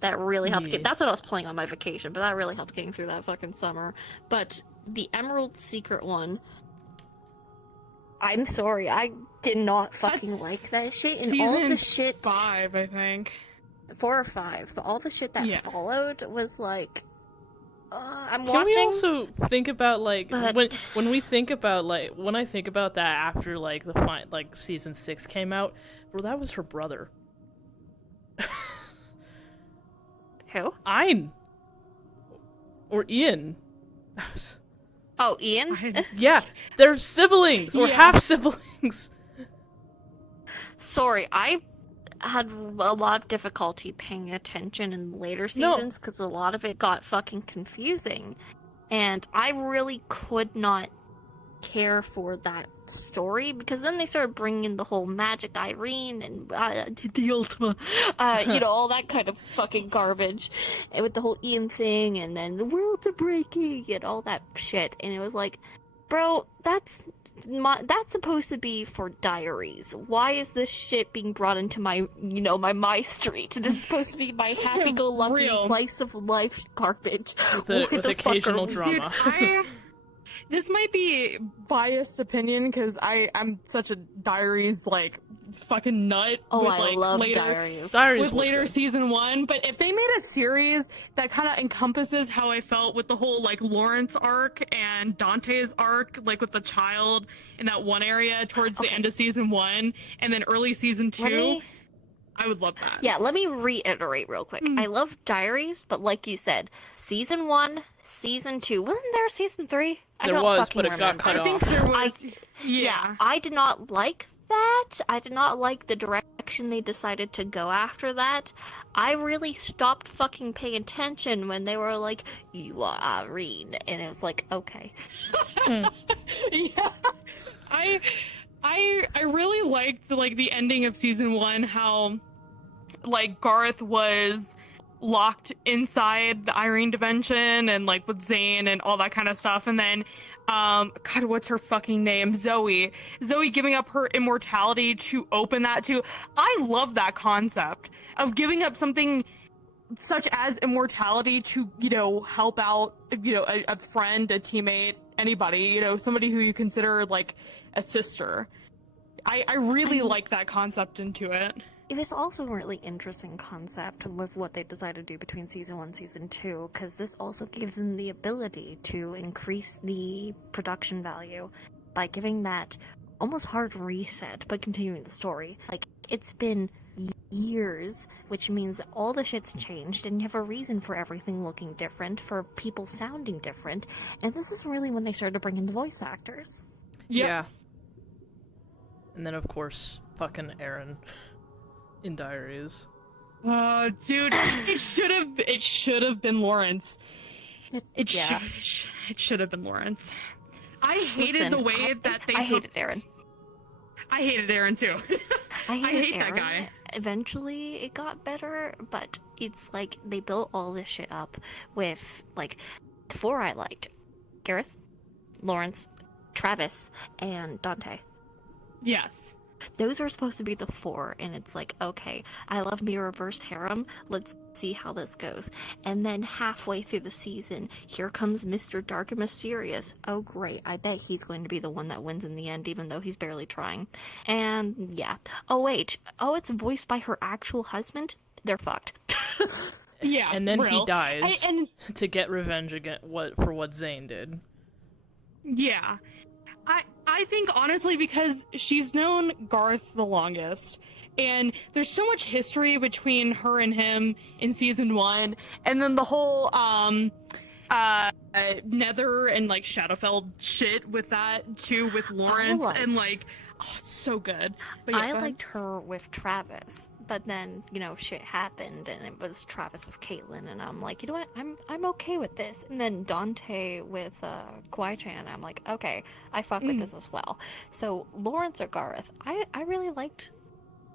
that really helped Yeah. that's what I was playing on my vacation, but that really helped getting through that fucking summer. But the Emerald Secret one, I'm sorry, I did not fucking That's like that shit, and all the shit 5, I think. 4 or 5, but all the shit that Yeah. followed was like, I'm Can watching. we also think about like but- when we think about like when I think about that after like like season 6 came out, bro, that was her brother. Who? Ein. Or Ian. Oh, Ian. Yeah, they're siblings or Yeah. half siblings. Sorry, I had a lot of difficulty paying attention in later seasons because a lot of it got fucking confusing, and I really could not care for that story because then they started bringing in the whole Magic Irene and the Ultima, all that kind of fucking garbage, and with the whole Ian thing, and then the worlds are breaking and all that shit, and it was like, bro, that's supposed to be for diaries. Why is this shit being brought into my street? This is supposed to be my happy-go-lucky Real. slice of life garbage With What the occasional fuck are we- drama. This might be biased opinion because I'm such a diaries like fucking nut. Oh, with, I like, love later, diaries. Diaries with was later good. season 1, but if they made a series that kind of encompasses how I felt with the whole like Lawrence arc and Dante's arc, like with the child in that one area towards the end of season 1 and then early season 2, I would love that. Yeah, let me reiterate real quick. I love diaries, but like you said, season 1, season 2, wasn't there a season 3? There was, but it got cut I think off. there was. Yeah, I did not like that. I did not like the direction they decided to go after that. I really stopped fucking paying attention when they were like, "You are Irene," and it was like, okay. Yeah, I really liked like the ending of season 1, how like Garth was locked inside the Irene dimension and like with Zane and all that kind of stuff, and then God, what's her fucking name? Zoe giving up her immortality to open that to. I love that concept of giving up something such as immortality to, help out, a friend, a teammate, anybody, somebody who you consider like a sister. I really like that concept into it. It is also a really interesting concept with what they decided to do between season 1 and season 2, because this also gave them the ability to increase the production value by giving that almost hard reset, but continuing the story. Like, it's been years, which means all the shit's changed, and you have a reason for everything looking different, for people sounding different, and this is really when they started to bring in the voice actors. Yep. Yeah. And then of course, fucking Aaron in Diaries. Dude, it should have been Lawrence. It should have been Lawrence. I hated the way that they I hated Aaron. I hated Aaron too. I hate Aaron. that guy. Eventually it got better, but it's like they built all this shit up with, like, the 4 I liked: Gareth, Lawrence, Travis, and Dante. Yes. Those are supposed to be the 4, and it's like, okay, I love me a reverse harem, let's see how this goes. And then halfway through the season, here comes Mr. Dark and Mysterious. Oh great, I bet he's going to be the one that wins in the end, even though he's barely trying. And yeah. Oh wait, it's voiced by her actual husband? They're fucked. Yeah. And then he real. dies and to get revenge again for what Zane did. yeah. I think honestly because she's known Garth the longest, and there's so much history between her and him in season 1, and then the whole Nether and like Shadowfell shit with that too, with Lawrence, and like, oh, it's so good. But yeah, I go ahead. liked her with Travis, but then, shit happened, and it was Travis with Caitlyn, and I'm like, you know what, I'm okay with this. And then Dante with Kwai-chan, I'm like, okay, I fuck with this as well. So Lawrence or Gareth, I really liked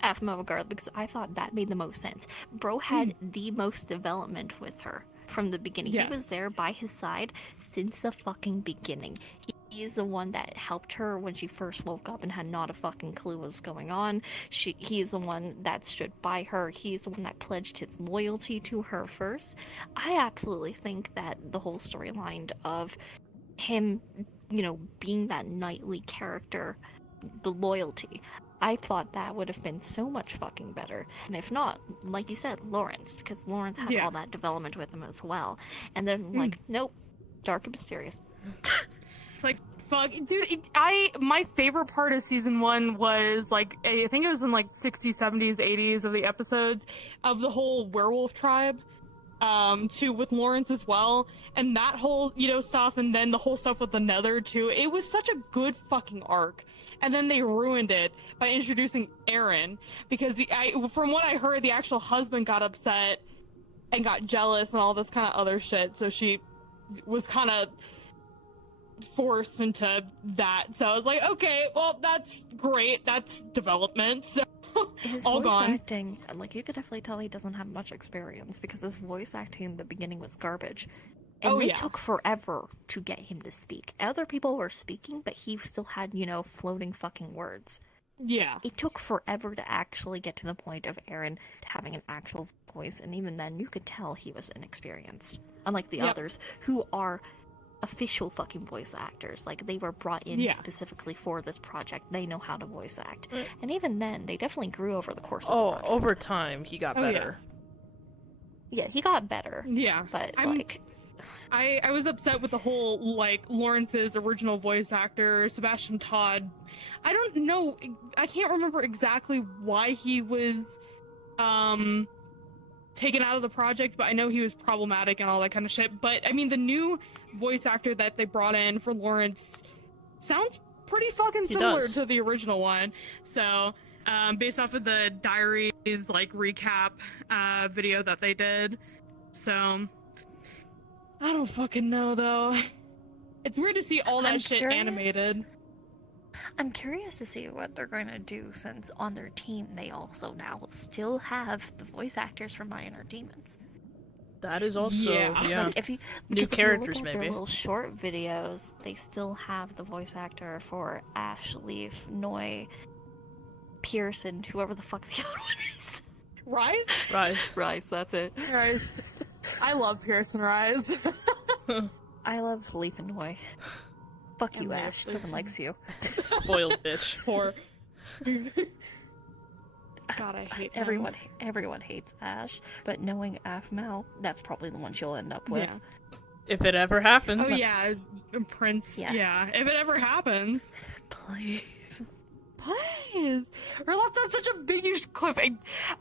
Aphmau Gareth because I thought that made the most sense. Bro had the most development with her from the beginning. Yes. He was there by his side since the fucking beginning. He He's the one that helped her when she first woke up and had not a fucking clue what was going on. He's the one that stood by her. He's the one that pledged his loyalty to her first. I absolutely think that the whole storyline of him, being that knightly character, the loyalty, I thought that would have been so much fucking better. And if not, like you said, Lawrence, because Lawrence had all that development with him as well. And then, nope, dark and mysterious. Like, fuck, dude, my favorite part of season 1 was, like, I think it was in, like, 60s, 70s, 80s of the episodes of the whole werewolf tribe, with Lawrence as well, and that whole, stuff, and then the whole stuff with the Nether, too. It was such a good fucking arc. And then they ruined it by introducing Aaron, because from what I heard, the actual husband got upset and got jealous and all this kind of other shit, so she was kind of forced into that. So I was like, okay, well, that's great. That's development. So his all voice gone. acting, like, you could definitely tell he doesn't have much experience, because his voice acting in the beginning was garbage. And it took forever to get him to speak. Other people were speaking, but he still had, floating fucking words. Yeah. It took forever to actually get to the point of Aaron having an actual voice, and even then, you could tell he was inexperienced. Unlike the others, who are official fucking voice actors. Like, they were brought in specifically for this project. They know how to voice act. And even then, they definitely grew over the course of the project. Over time, he got better. Yeah, he got better. Yeah. But, I was upset with the whole, like, Lawrence's original voice actor, Sebastian Todd. I don't know, I can't remember exactly why he was, taken out of the project, but I know he was problematic and all that kind of shit. But, I mean, the new voice actor that they brought in for Lawrence sounds pretty fucking similar to the original one. So, based off of the Diaries, like, recap, video that they did. So, I don't fucking know, though. It's weird to see all that shit animated. I'm curious to see what they're going to do, since on their team they also now still have the voice actors from My Inner Demons. That is also, Like, if you, new characters, if you look at maybe. their little short videos, they still have the voice actor for Ash, Leaf, Noi, Pearson, whoever the fuck the other one is. Rise? Rise, that's it. Rise. I love Pearson Rise. I love Leaf and Noi. Fuck you, Ash. No one likes you. Spoiled bitch. Poor. God, I hate everyone. Everyone hates Ash, but knowing Afmal, that's probably the one she'll end up with. Yeah. If it ever happens. Oh yeah, Prince. Yeah. If it ever happens, please. We left on such a big, huge cliff.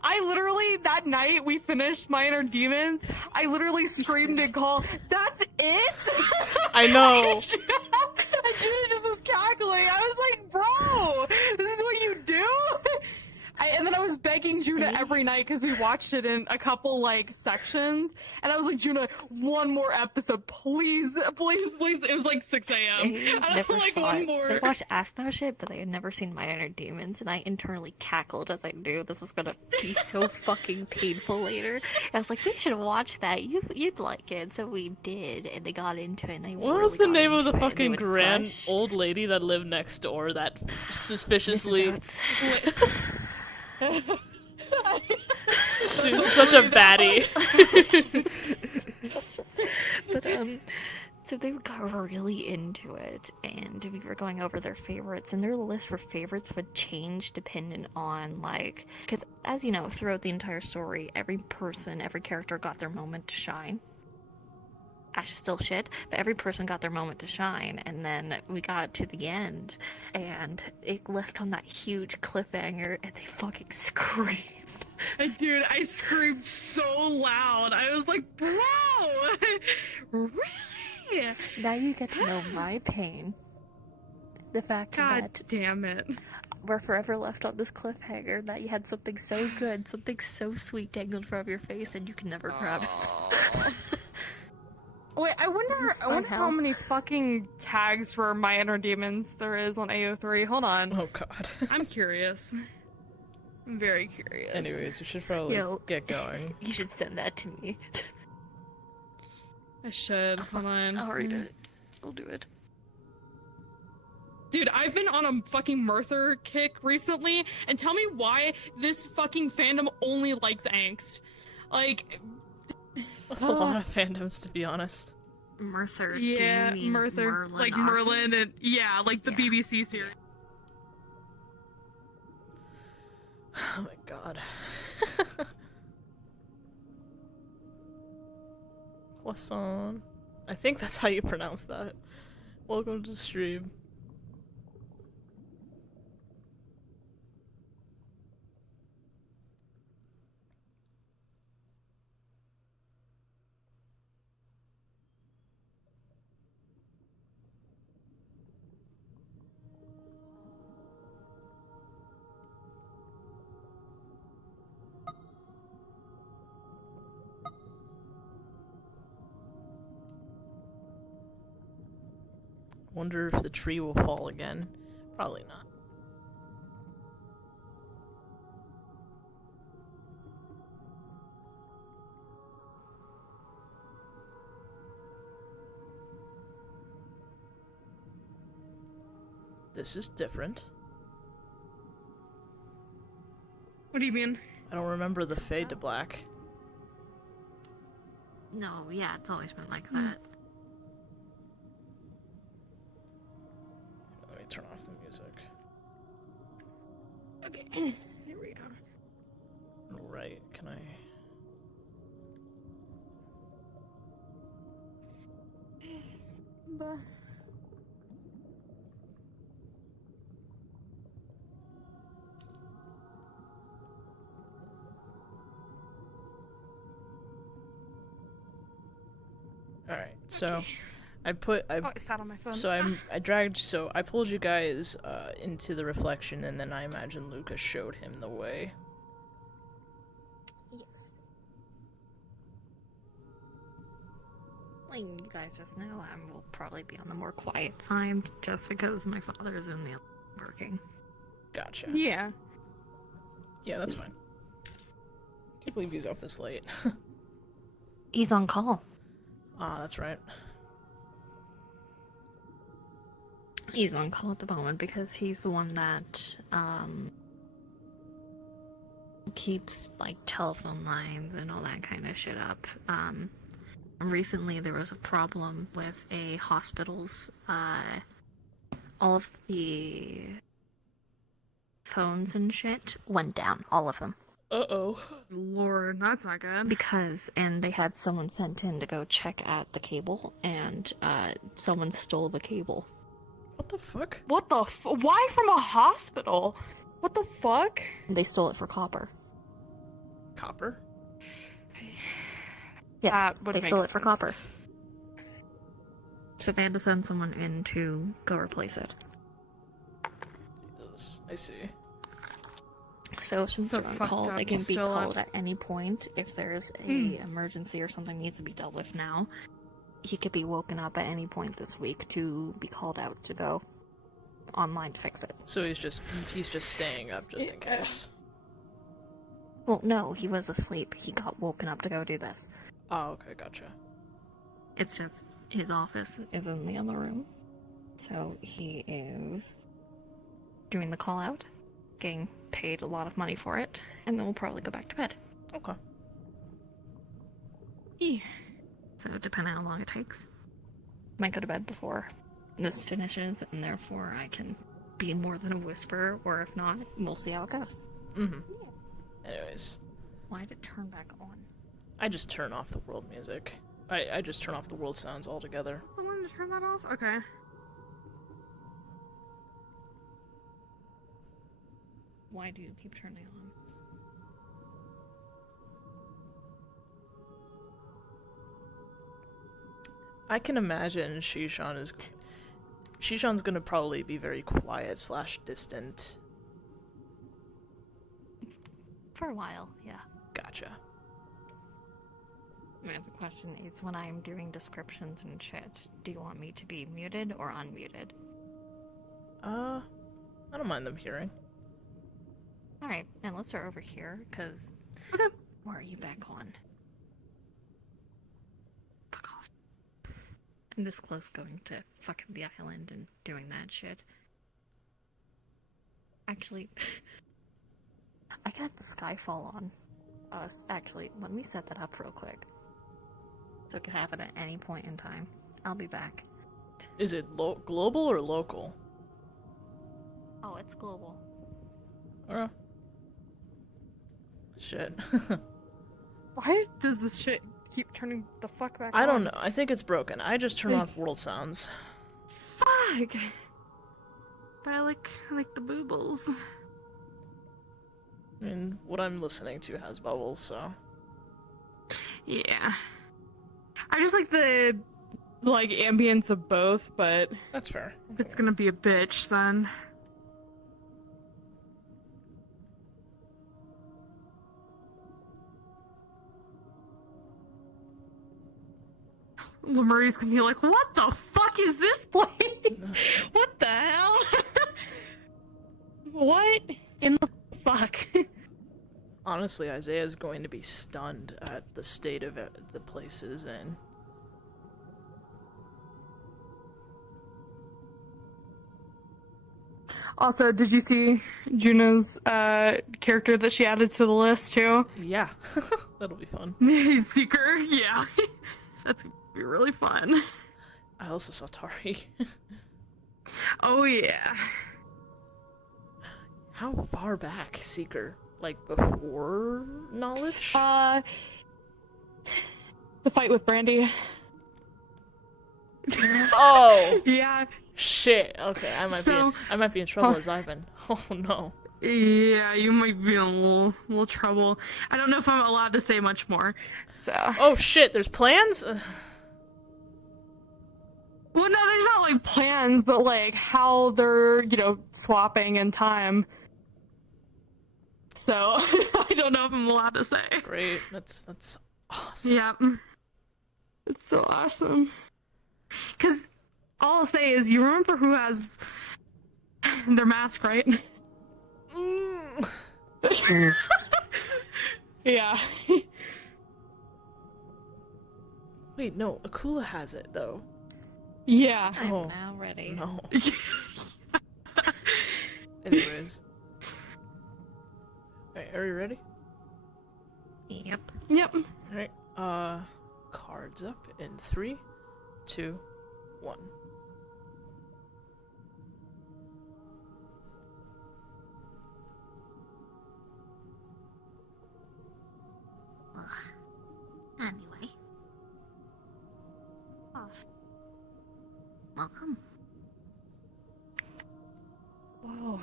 I literally, that night we finished My Inner Demons, I literally screamed and called, "That's it?" I know. And Gina just was cackling. I was like, bro, this is what you do? And then I was begging Juna every night, because we watched it in a couple, like, sections, and I was like, Juna, one more episode, please, please, please. It was like 6 a.m. And I was like, one more. They watched After shit, but they had never seen My Inner Demons, and I internally cackled as I knew this was gonna be so fucking painful later. I was like, we should watch that. You'd like it. So we did, and they got into it, and they What was the name of the fucking grand old lady that lived next door that suspiciously... She was such a baddie. But so they got really into it, and we were going over their favorites, and their list for favorites would change depending on, like, because as you know, throughout the entire story, every character got their moment to shine. Ash is still shit, but every person got their moment to shine, and then we got to the end, and it left on that huge cliffhanger, and they fucking screamed. Dude, I screamed so loud. I was like, bro! Really? Now you get to know my pain. The fact that... damn it. We're forever left on this cliffhanger that you had something so good, something so sweet dangled in front of your face, and you can never grab it. Wait, I wonder how many fucking tags for My Inner Demons there is on AO3. Hold on. Oh god. I'm curious. I'm very curious. Anyways, we should probably get going. You should send that to me. I should. Hold on. I'll read it. I'll do it. Dude, I've been on a fucking Merthyr kick recently, and tell me why this fucking fandom only likes angst. Like... That's a lot of fandoms, to be honest. Merthyr, yeah, do you mean Merthyr, Merlin like Arthur? Merlin, and yeah, like the BBC series. Oh my god. Croissant. I think that's how you pronounce that. Welcome to the stream. Wonder if the tree will fall again. Probably not. This is different. What do you mean? I don't remember the fade to black. No, yeah, it's always been like that. Let me turn off the music. Okay, here we go. Right, can I... Alright, so I sat on my phone. So I pulled you guys into the reflection, and then I imagine Lucas showed him the way. Yes. Like you guys just know, I will probably be on the more quiet side, just because my father's in the working. Gotcha. Yeah. Yeah, that's fine. Can't believe he's up this late. He's on call. Ah, that's right. He's on call at the moment because he's the one that keeps like telephone lines and all that kind of shit up. Recently there was a problem with a hospital's all of the phones and shit went down, all of them. Uh-oh. Lord, that's not good. And they had someone sent in to go check at the cable, and someone stole the cable. What the fuck? What the why from a hospital? What the fuck? They stole it for copper. Copper? Yes, That would they make stole it for sense. copper. So they had to send someone in to go replace it. Yes, I see. So since So they're on fucked call, up, they can be still called up. at any point if there's a emergency or something needs to be dealt with now. He could be woken up at any point this week to be called out to go online to fix it. So he's just staying up just in case. Well, no, he was asleep. He got woken up to go do this. Oh, okay, gotcha. It's just his office is in the other room. So he is doing the call out, getting paid a lot of money for it, and then we'll probably go back to bed. Okay. So depending on how long it takes, might go to bed before this finishes, and therefore I can be more than a whisper, or if not, we'll see how it goes. Mm-hmm. Anyways. Why did it turn back on? I just turn off the world music. I just turn off the world sounds altogether. I wanted to turn that off? Okay. Why do you keep turning on? I can imagine Shishan's gonna probably be very quiet / distant. For a while, yeah. Gotcha. I mean, the question is, when I'm doing descriptions and shit, do you want me to be muted or unmuted? I don't mind them hearing. Alright, and let's start over here, because... Okay. Why are you back on? Fuck off. I'm this close going to fucking the island and doing that shit. Actually, I can have the Skyfall on. Actually, let me set that up real quick. So it can happen at any point in time. I'll be back. Is it global or local? Oh, it's global. Shit. Why does this shit keep turning the fuck back on? I don't know. I think it's broken. I just turn off world sounds. Fuck! But I like the boobles. I mean, what I'm listening to has bubbles, so... Yeah. I just like the, ambience of both, but... That's fair. If it's gonna be a bitch, then... Marie's gonna be like, what the fuck is this place? What the hell? What in the fuck? Honestly, Isaiah's going to be stunned at the state of the places in. Also, did you see Juno's character that she added to the list too? Yeah, that'll be fun. Seeker, yeah. That's gonna be really fun. I also saw Tari. Oh yeah. How far back, Seeker? Like, before knowledge? The fight with Brandy. Oh! Yeah. Shit. Okay, I might be in trouble as Ivan. Oh no. Yeah, you might be in a little trouble. I don't know if I'm allowed to say much more. So. Oh shit, there's plans? Well, no, there's not like plans, but like how they're, swapping in time. So, I don't know if I'm allowed to say. Great. That's awesome. Yeah. It's so awesome. Cause all I'll say is, you remember who has their mask, right? Yeah. Wait, no, Akula has it though. Yeah. I'm now ready. No. Anyways. Alright, are you ready? Yep. Yep. Alright, cards up in 3, 2, 1. Anyway. Welcome. Whoa.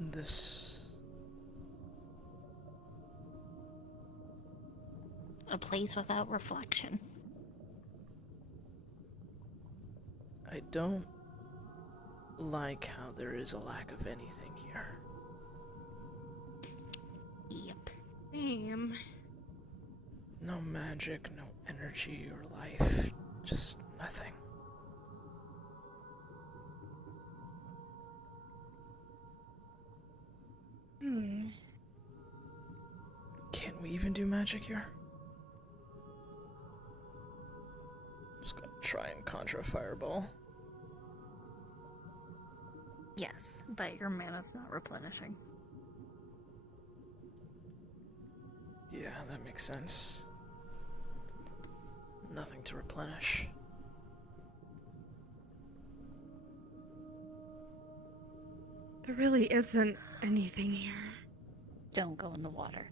This... A place without reflection. I don't like how there is a lack of anything here. Yep. Same. No magic, no energy or life, just nothing. Can't we even do magic here? Just gonna try and conjure a fireball. Yes, but your mana's not replenishing. Yeah, that makes sense. Nothing to replenish. There really isn't anything here. Don't go in the water.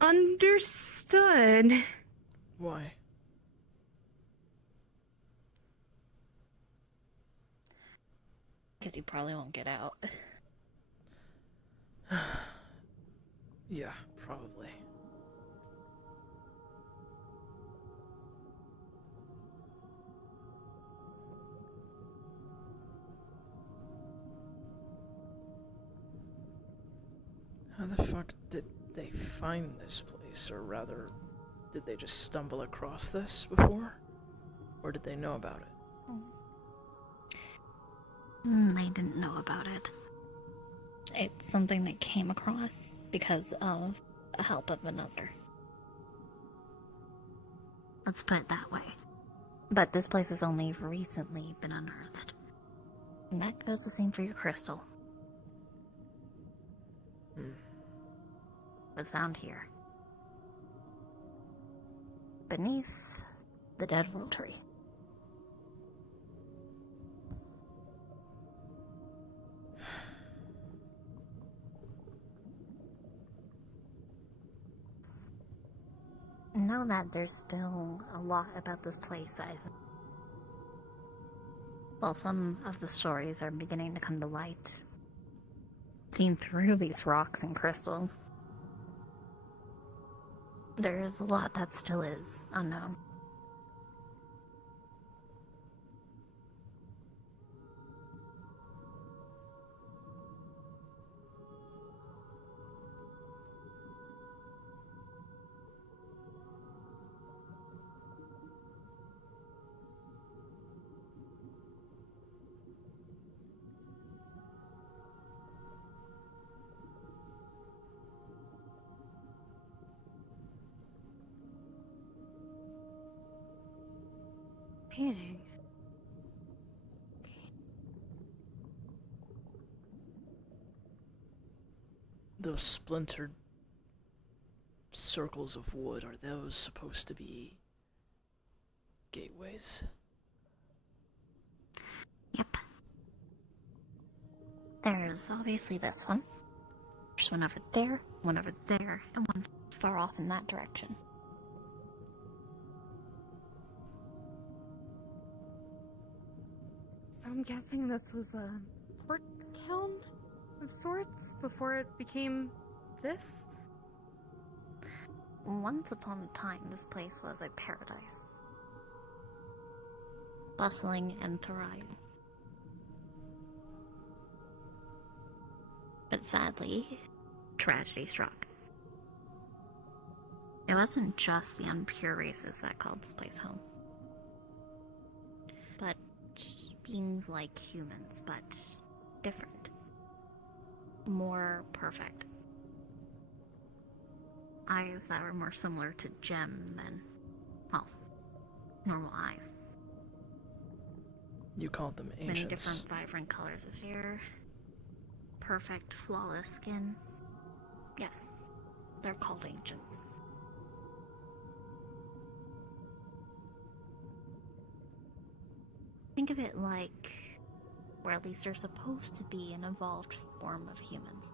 Understood. Why? Because you probably won't get out. Yeah, probably. How the fuck did they find this place? Or rather, did they just stumble across this before? Or did they know about it? They didn't know about it. It's something they came across because of the help of another. Let's put it that way. But this place has only recently been unearthed. And that goes the same for your crystal. Was found here. Beneath the dead world tree. Know that there's still a lot about this place well, some of the stories are beginning to come to light. Seen through these rocks and crystals. There's a lot that still is unknown. Painting. Those splintered circles of wood, are those supposed to be gateways? Yep. There's obviously this one. There's one over there, and one far off in that direction. So I'm guessing this was a port town of sorts before it became this? Once upon a time, this place was a paradise. Bustling and thriving. But sadly, tragedy struck. It wasn't just the unpure races that called this place home, but beings like humans, but different. More perfect. Eyes that were more similar to Gem than, well, normal eyes. You called them Many ancients. different vibrant colors of hair. Perfect, flawless skin. Yes, they're called ancients. Think of it like, or at least they're supposed to be, an evolved form of humans.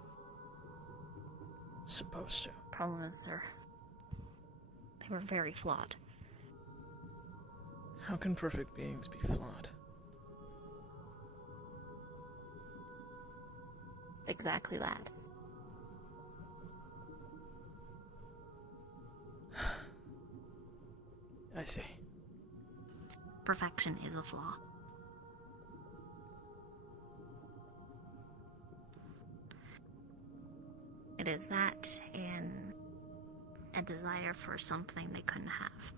Supposed to. Problem is, they were very flawed. How can perfect beings be flawed? Exactly that. I see. Perfection is a flaw. It is that and a desire for something they couldn't have.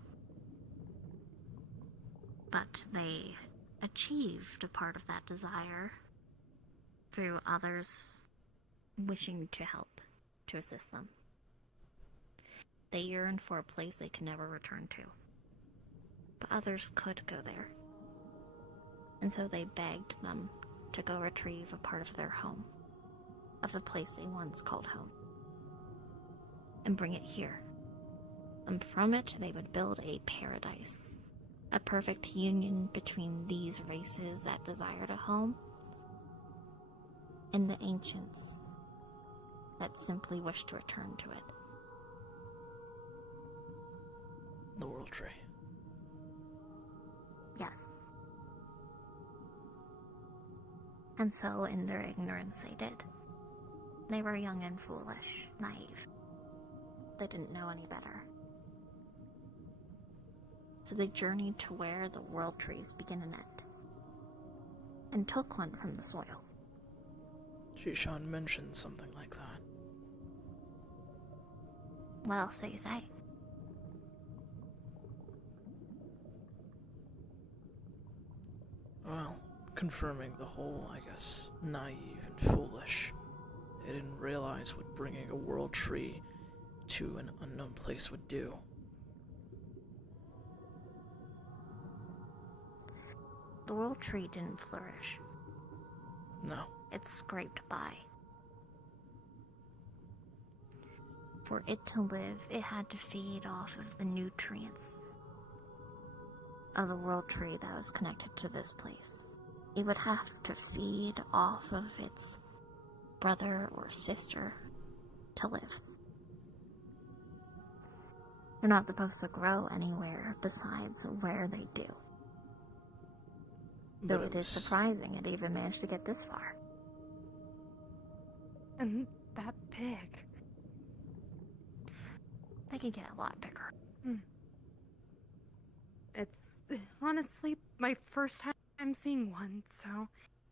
But they achieved a part of that desire through others wishing to help, to assist them. They yearned for a place they could never return to. But others could go there. And so they begged them to go retrieve a part of their home, of the place they once called home, and bring it here. And from it they would build a paradise, a perfect union between these races that desired a home and the ancients that simply wished to return to it. The World Tree. Yes. And so, in their ignorance, they did. They were young and foolish, naive. They didn't know any better. So they journeyed to where the world trees begin and end, and took one from the soil. Jishan mentioned something like that. What else do you say? Well, confirming the whole, I guess, naive and foolish. They didn't realize what bringing a world tree to an unknown place would do. The world tree didn't flourish. No. It scraped by. For it to live, it had to feed off of the nutrients of the world tree that was connected to this place. It would have to feed off of its brother or sister to live. They're not supposed to grow anywhere besides where they do. Though it is surprising it even managed to get this far. And that big. They could get a lot bigger. It's honestly my first time seeing one, so...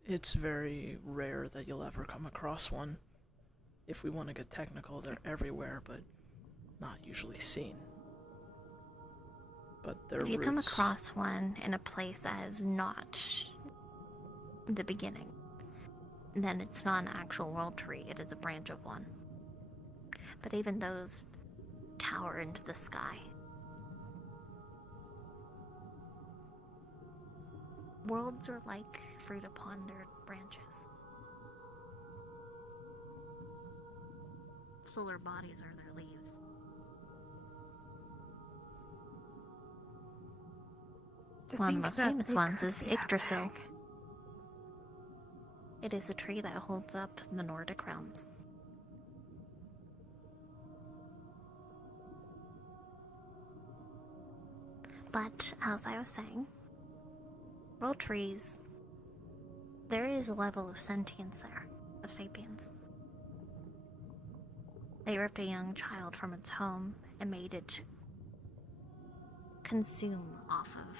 It's very rare that you'll ever come across one. If we want to get technical, they're everywhere, but not usually seen. But their If you roots... come across one in a place that is not the beginning, then it's not an actual world tree, it is a branch of one. But even those tower into the sky. Worlds are like fruit upon their branches. Solar bodies are their leaves. One of the most famous ones is Yggdrasil. It is a tree that holds up the Nordic realms. But, as I was saying, world trees, there is a level of sentience there, of sapiens. They ripped a young child from its home and made it consume off of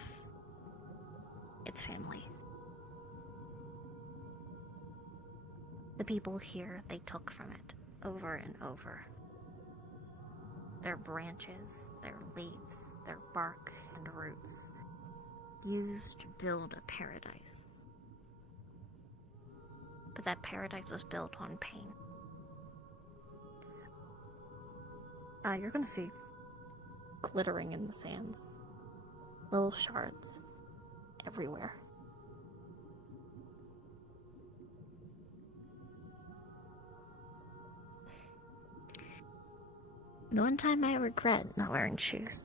its family. The people here, they took from it over and over. Their branches, their leaves, their bark and roots, used to build a paradise. But that paradise was built on pain. You're gonna see glittering in the sands. Little shards everywhere. The one time I regret not wearing shoes.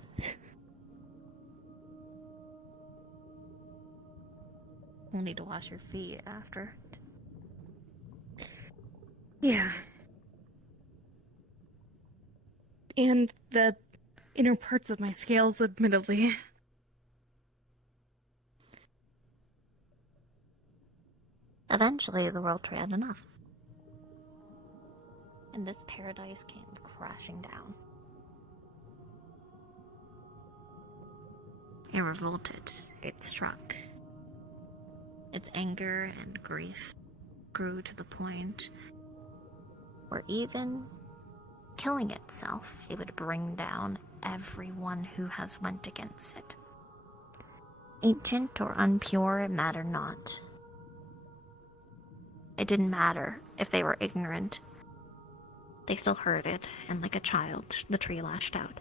You'll need to wash your feet after. Yeah. And the inner parts of my scales, admittedly. Eventually, the world tree had enough. And this paradise came crashing down. It revolted. It struck. Its anger and grief grew to the point where even killing itself, it would bring down everyone who has went against it. Ancient or unpure, it mattered not. It didn't matter if they were ignorant. They still heard it, and like a child, the tree lashed out.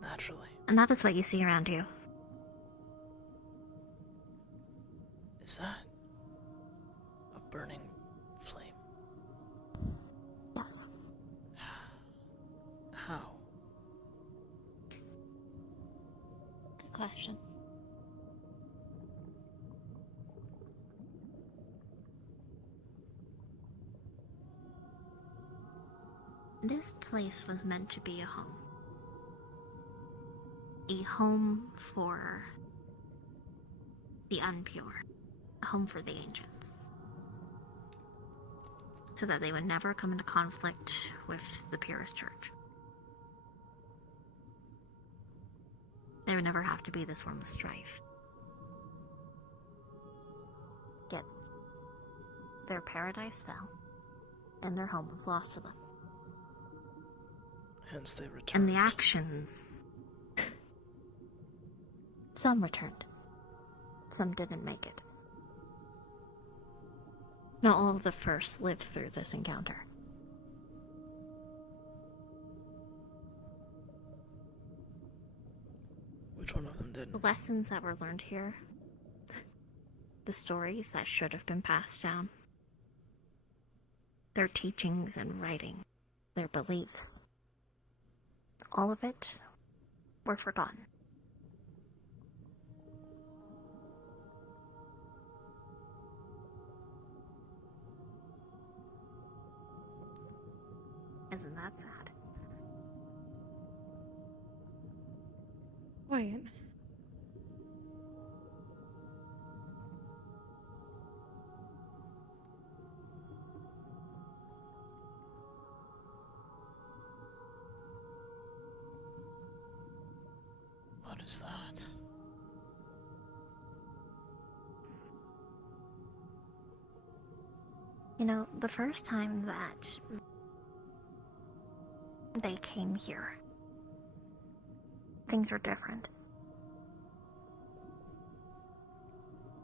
Naturally. And that is what you see around you. Is that a burning flame? Yes. How? Good question. This place was meant to be a home. A home for the unpure. A home for the ancients. So that they would never come into conflict with the purest church. There would never have to be this form of strife. Yet, their paradise fell, and their home was lost to them. Hence they returned. And the actions... Some returned. Some didn't make it. Not all of the first lived through this encounter. Which one of them The didn't? lessons that were learned here. The stories that should have been passed down. Their teachings and writing. Their beliefs. All of it were forgotten. Isn't that sad? Wait. What is that? You know, the first time that they came here, things were different.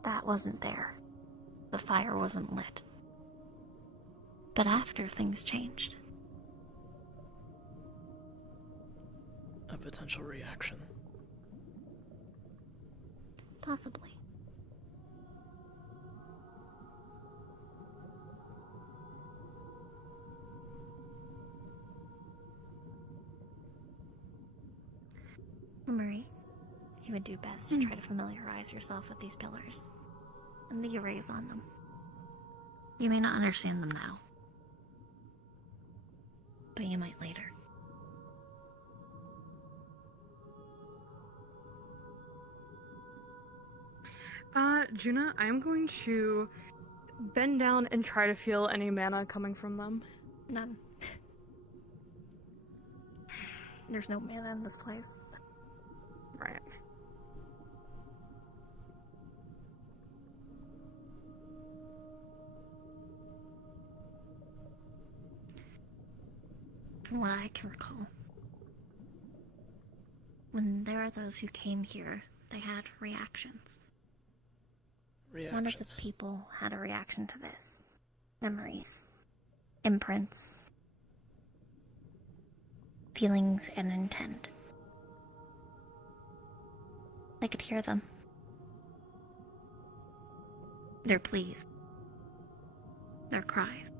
That wasn't there. The fire wasn't lit. But after, things changed. A potential reaction. Possibly. Marie, you would do best to try to familiarize yourself with these pillars and the arrays on them. You may not understand them now, but you might later. Juna, I'm going to bend down and try to feel any mana coming from them. None. There's no mana in this place. Right. From what I can recall, when there are those who came here, they had reactions. One of the people had a reaction to this. Memories. Imprints. Feelings and intent. They could hear them. Their pleas. Their cries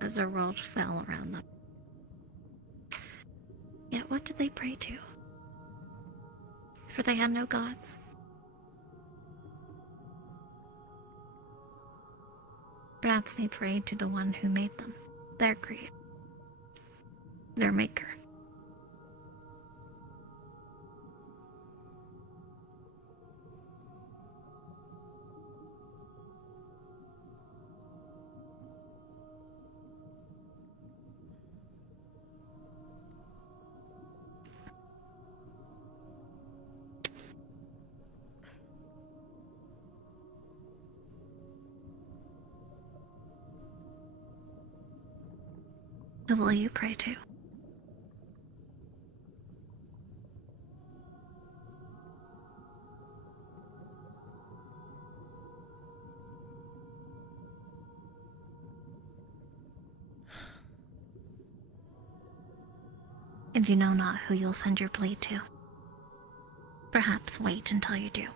as their world fell around them. Yet what did they pray to? For they had no gods. Perhaps they prayed to the one who made them, their creator, their maker. Who will you pray to? If you know not who you'll send your plea to, perhaps wait until you do.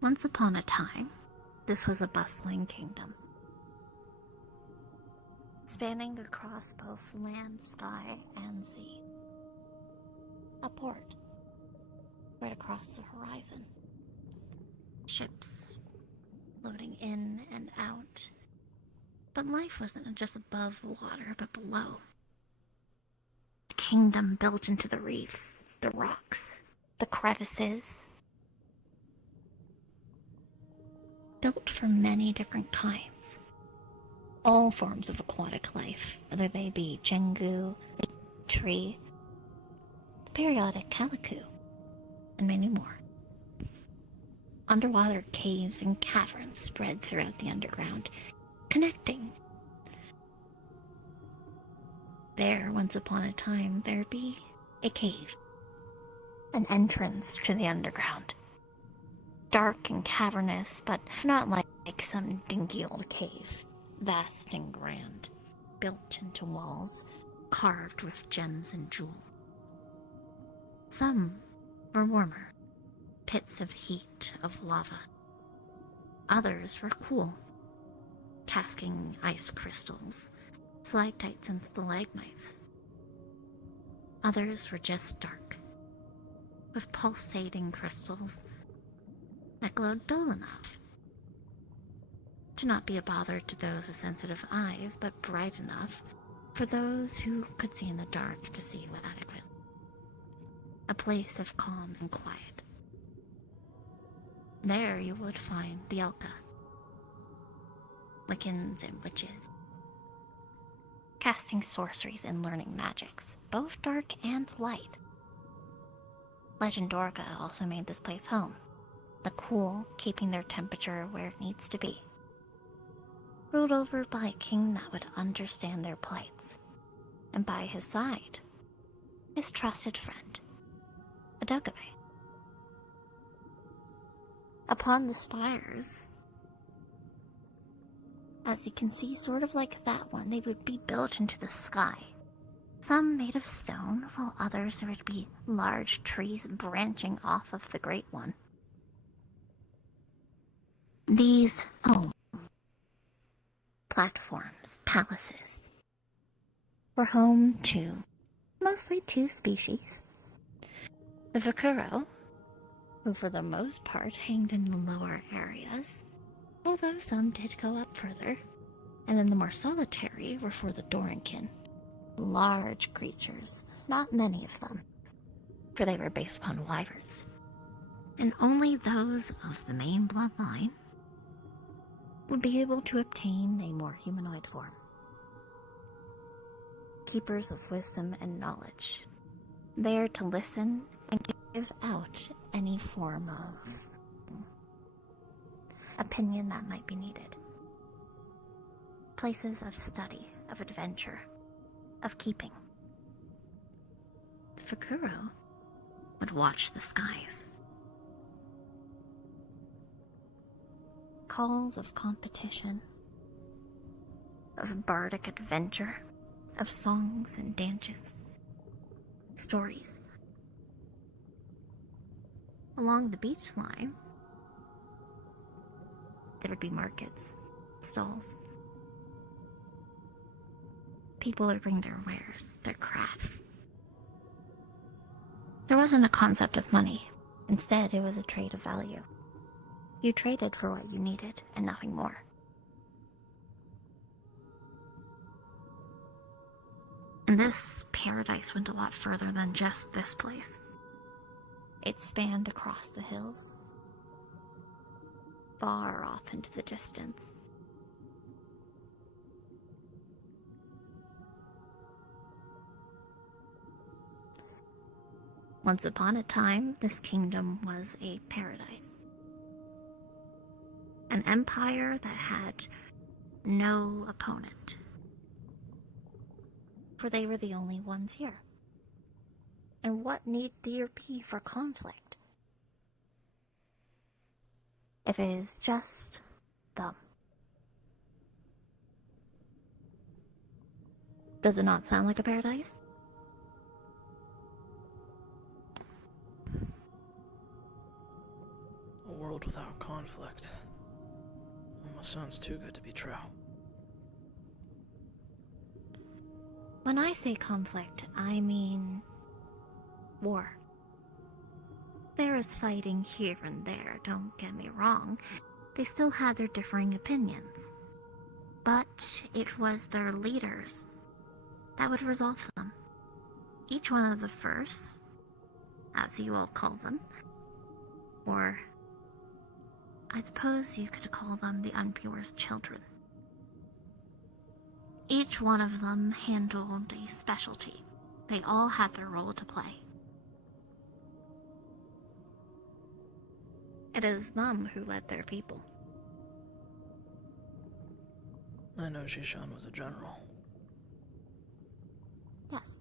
Once upon a time, this was a bustling kingdom, spanning across both land, sky, and sea. A port, right across the horizon. Ships, floating in and out. But life wasn't just above water, but below. The kingdom built into the reefs, the rocks, the crevices. Built for many different kinds. All forms of aquatic life, whether they be jengu, tree, the periodic calico, and many more. Underwater caves and caverns spread throughout the underground, connecting There, once upon a time, there'd be a cave. An entrance to the underground. Dark and cavernous, but not like some dinky old cave. Vast and grand, built into walls, carved with gems and jewels. Some were warmer, pits of heat, of lava. Others were cool, casting ice crystals, stalactites and stalagmites. Others were just dark, with pulsating crystals that glowed dull enough to not be a bother to those with sensitive eyes, but bright enough for those who could see in the dark to see with adequate. A place of calm and quiet. There you would find the Elka, Wiccans and witches, casting sorceries and learning magics, both dark and light. Legend Dorga also made this place home, the cool keeping their temperature where it needs to be. Ruled over by a king that would understand their plights, and by his side, his trusted friend, Adogabe. Upon the spires, as you can see, sort of like that one, they would be built into the sky. Some made of stone, while others there would be large trees branching off of the Great One. These platforms, palaces, were home to mostly two species. The Vakuro, who for the most part hanged in the lower areas, although some did go up further, and then the more solitary were for the Dorinkin, large creatures, not many of them, for they were based upon wyverns, and only those of the main bloodline would be able to obtain a more humanoid form. Keepers of wisdom and knowledge, there to listen and give out any form of opinion that might be needed. Places of study, of adventure, of keeping. The Vakuro would watch the skies. Calls of competition, of bardic adventure, of songs and dances, stories. Along the beach line, there would be markets, stalls. People would bring their wares, their crafts. There wasn't a concept of money. Instead, it was a trade of value. You traded for what you needed, and nothing more. And this paradise went a lot further than just this place. It spanned across the hills, far off into the distance. Once upon a time, this kingdom was a paradise. An empire that had no opponent. For they were the only ones here. And what need there be for conflict? If it is just them. Does it not sound like a paradise? A world without conflict. Almost sounds too good to be true. When I say conflict, I mean war. There was fighting here and there, don't get me wrong. They still had their differing opinions. But it was their leaders that would resolve them. Each one of the first, as you all call them, or I suppose you could call them the Unpure's children. Each one of them handled a specialty. They all had their role to play. It is them who led their people. I know Shishan was a general. Yes.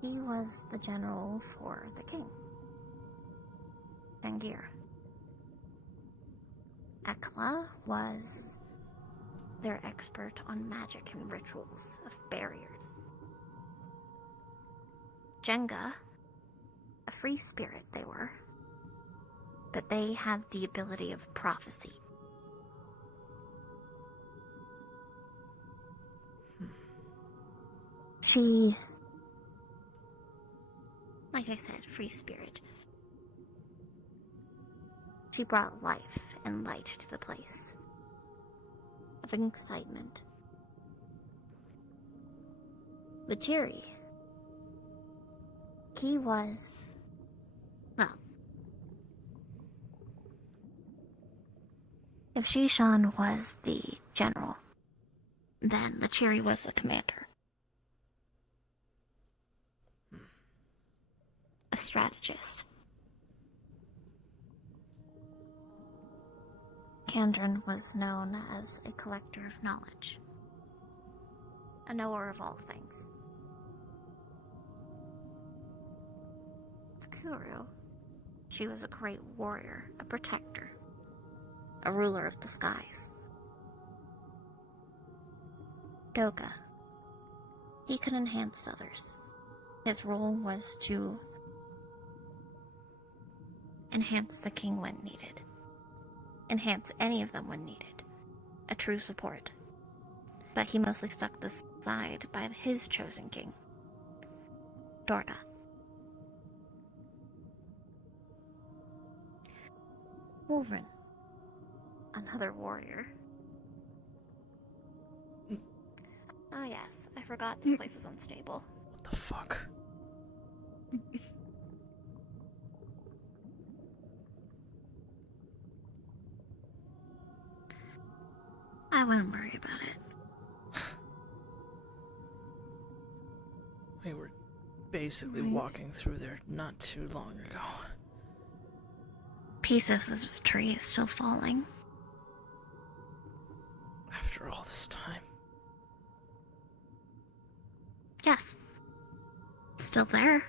He was the general for the king. Angir. Ekla was their expert on magic and rituals of barriers. Jenga, a free spirit they were, but they had the ability of prophecy. She, like I said, free spirit. She brought life and light to the place of excitement. The Jerry, he was, well, if Shishan was the general, then the Cherry was the commander. A strategist. Kandran was known as a collector of knowledge, a knower of all things. Kuru, she was a great warrior, a protector, a ruler of the skies. Doga, he could enhance others. His role was to enhance the king when needed. Enhance any of them when needed. A true support. But he mostly stuck the side by his chosen king, Dorga. Wolverine, another warrior. Ah yes, I forgot this place is unstable. What the fuck? I wouldn't worry about it. We were basically walking through there not too long ago. Piece of this tree is still falling. After all this time. Yes. Still there.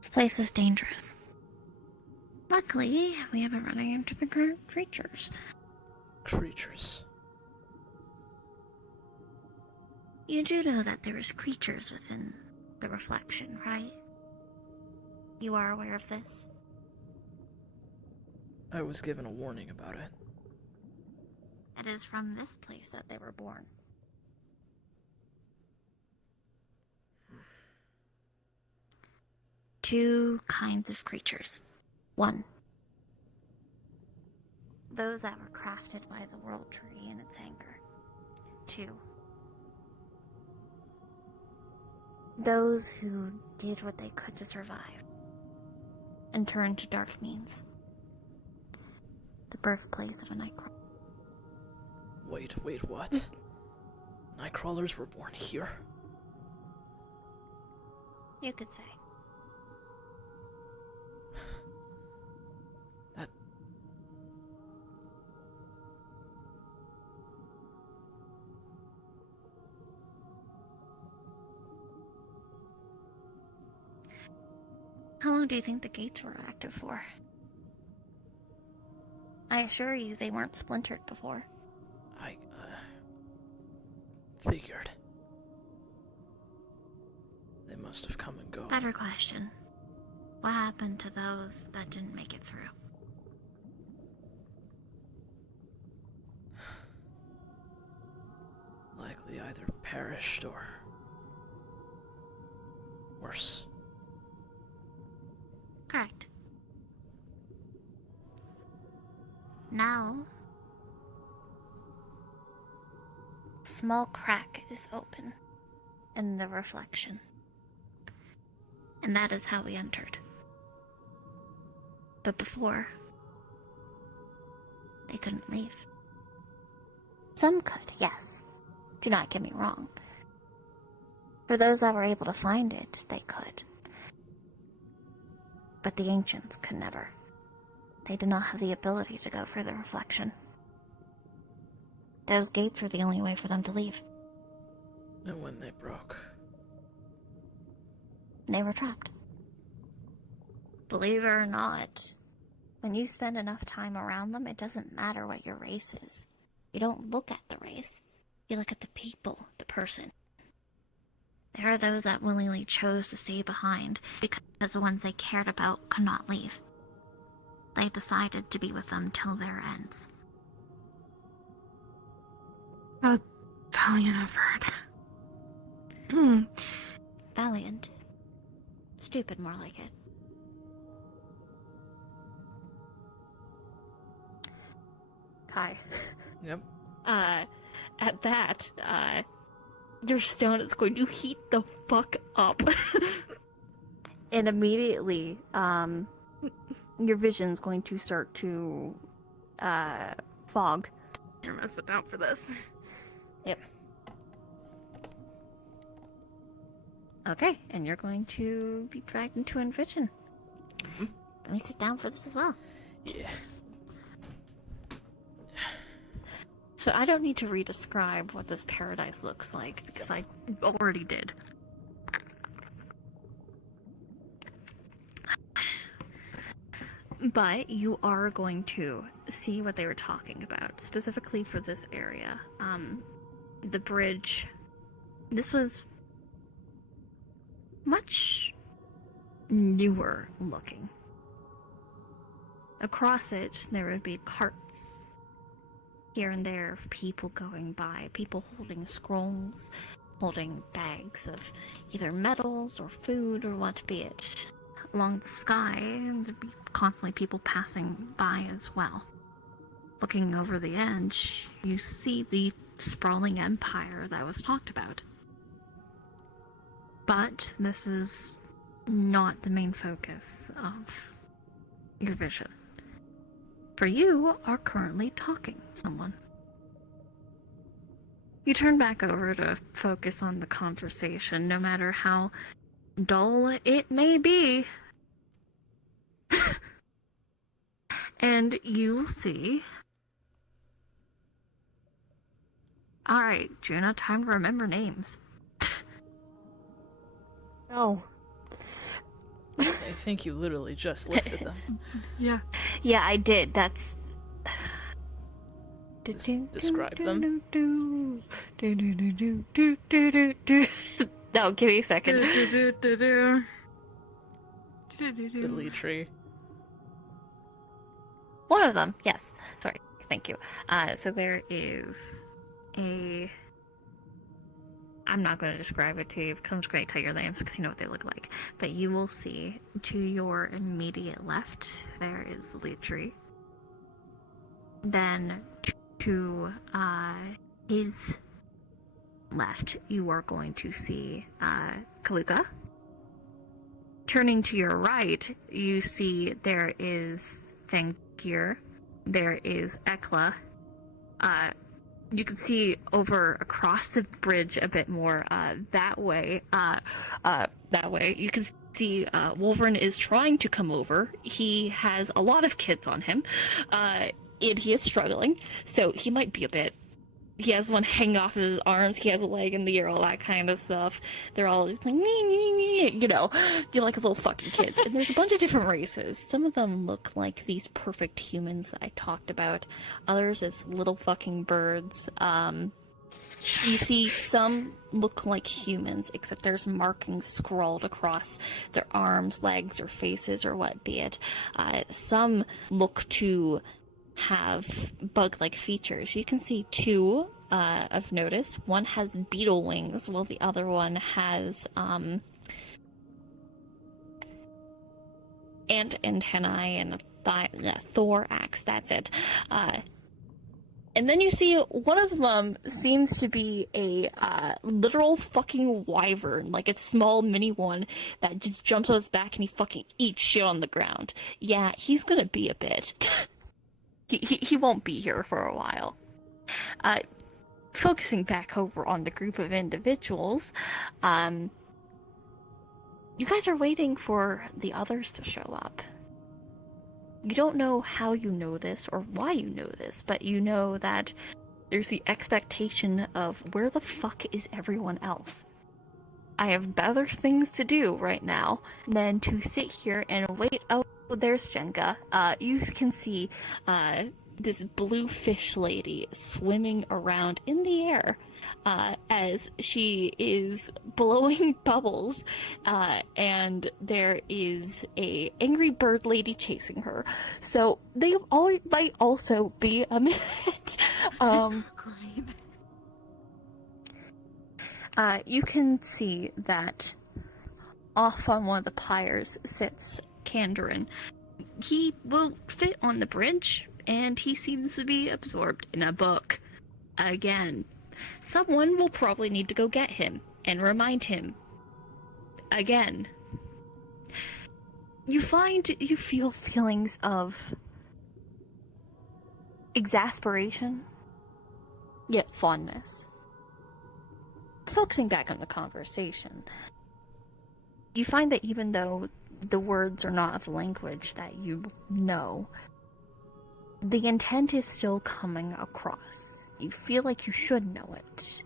This place is dangerous. Luckily, we haven't run into the creatures. Creatures? You do know that there is creatures within the reflection, right? You are aware of this? I was given a warning about it. It is from this place that they were born. Two kinds of creatures. One, those that were crafted by the world tree and its anger. Two, those who did what they could to survive and turned to dark means. The birthplace of a Nightcrawler. Wait, what? Nightcrawlers were born here? You could say. That... How long do you think the gates were active for? I assure you they weren't splintered before. I, figured. They must have come and go. Better question. What happened to those that didn't make it through? Likely either perished or... worse. Correct. Now, a small crack is open in the reflection. And that is how we entered. But before, they couldn't leave. Some could, yes. Do not get me wrong. For those that were able to find it, they could. But the ancients could never. They did not have the ability to go through the reflection. Those gates were the only way for them to leave. And when they broke. They were trapped. Believe it or not, when you spend enough time around them, it doesn't matter what your race is. You don't look at the race. You look at the people, the person. There are those that willingly chose to stay behind because the ones they cared about could not leave. They decided to be with them till their ends. A valiant effort. Valiant. Stupid, more like it. Kai. Yep. At that, your stone is going to heat the fuck up. And immediately, your vision's going to start to, fog. I'm gonna sit down for this. Yep. Okay, and you're going to be dragged into a vision. Let me sit down for this as well. Yeah. So I don't need to re-describe what this paradise looks like, because I already did. But you are going to see what they were talking about, specifically for this area. The bridge. This was much newer looking. Across it, there would be carts here and there of people going by, people holding scrolls, holding bags of either metals or food or what be it. Along the sky, there'd be constantly people passing by as well. Looking over the edge, you see the sprawling empire that was talked about. But this is not the main focus of your vision. For you are currently talking to someone. You turn back over to focus on the conversation, no matter how dull it may be. And you see... Alright, Juna, time to remember names. Oh. I think you literally just listed them. Yeah. Yeah, I did. That's... Describe them. No, give me a second. Is it Leetree? One of them, yes. Sorry, thank you. So there is a... I'm not going to describe it to you because I'm just going to tell your names because you know what they look like. But you will see to your immediate left, there is Leetree. Then to his left, you are going to see Kaluka. Turning to your right, you see there is Fangir. There is Ekla. You can see over across the bridge a bit more that way. That way, you can see Wolverine is trying to come over. He has a lot of kids on him, and he is struggling, so he might be a bit. He has one hanging off of his arms. He has a leg in the air, all that kind of stuff. They're all just like, you know, you're like little fucking kids. And there's a bunch of different races. Some of them look like these perfect humans that I talked about. Others as little fucking birds. You see some look like humans, except there's markings scrawled across their arms, legs, or faces, or what be it. Some look to have bug-like features. You can see two of notice. One has beetle wings, while the other one has ant antennae and a thorax. That's it. And then you see one of them seems to be a literal fucking wyvern, like a small mini one that just jumps on his back and he fucking eats shit on the ground. Yeah, he's gonna be a bit. He won't be here for a while. Focusing back over on the group of individuals, You guys are waiting for the others to show up. You don't know how you know this or why you know this, but you know that there's the expectation of where the fuck is everyone else? I have better things to do right now than to sit here and wait. Oh, there's Jenga. You can see this blue fish lady swimming around in the air as she is blowing bubbles, and there is a angry bird lady chasing her. So they all might also be a minute. Great. You can see that off on one of the pyres sits Kandarin. He will fit on the bridge, and he seems to be absorbed in a book. Again. Someone will probably need to go get him and remind him. Again. You feel feelings of exasperation, yet fondness. Focusing back on the conversation, you find that even though the words are not of language that you know, the intent is still coming across. You feel like you should know it.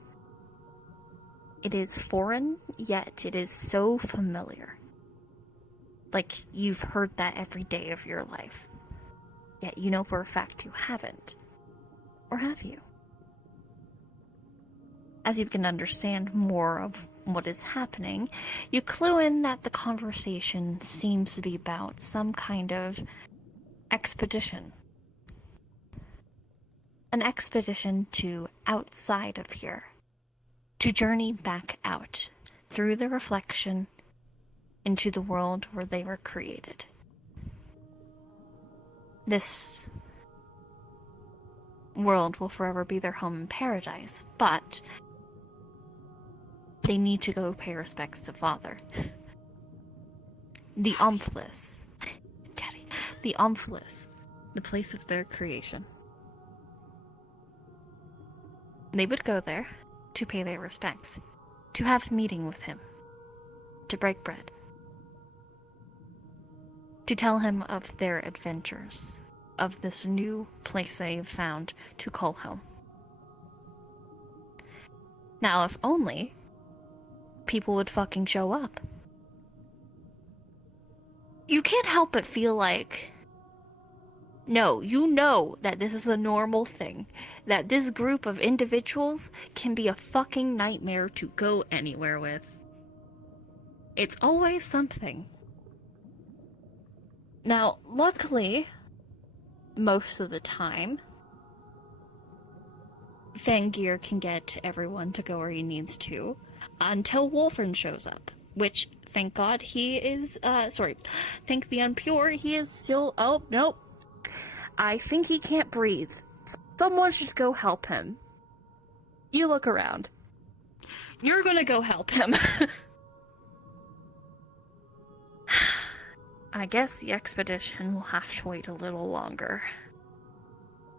It is foreign, yet it is so familiar. Like you've heard that every day of your life. Yet you know for a fact you haven't. Or have you? As you can understand more of what is happening, you clue in that the conversation seems to be about some kind of expedition. An expedition to outside of here. To journey back out, through the reflection, into the world where they were created. This world will forever be their home and paradise, but they need to go pay respects to Father. The Umphless. Daddy. The Umphless. The place of their creation. They would go there to pay their respects, to have a meeting with him, to break bread, to tell him of their adventures, of this new place they have found to call home. Now, if only people would fucking show up. You can't help but feel like, no, you know that this is a normal thing. That this group of individuals can be a fucking nightmare to go anywhere with. It's always something. Now, luckily, most of the time, Fangir can get everyone to go where he needs to, until Wolfrin shows up. Which, thank God, he is, thank the Unpure, he is still, oh, nope. I think he can't breathe. Someone should go help him. You look around. You're gonna go help him. I guess the expedition will have to wait a little longer.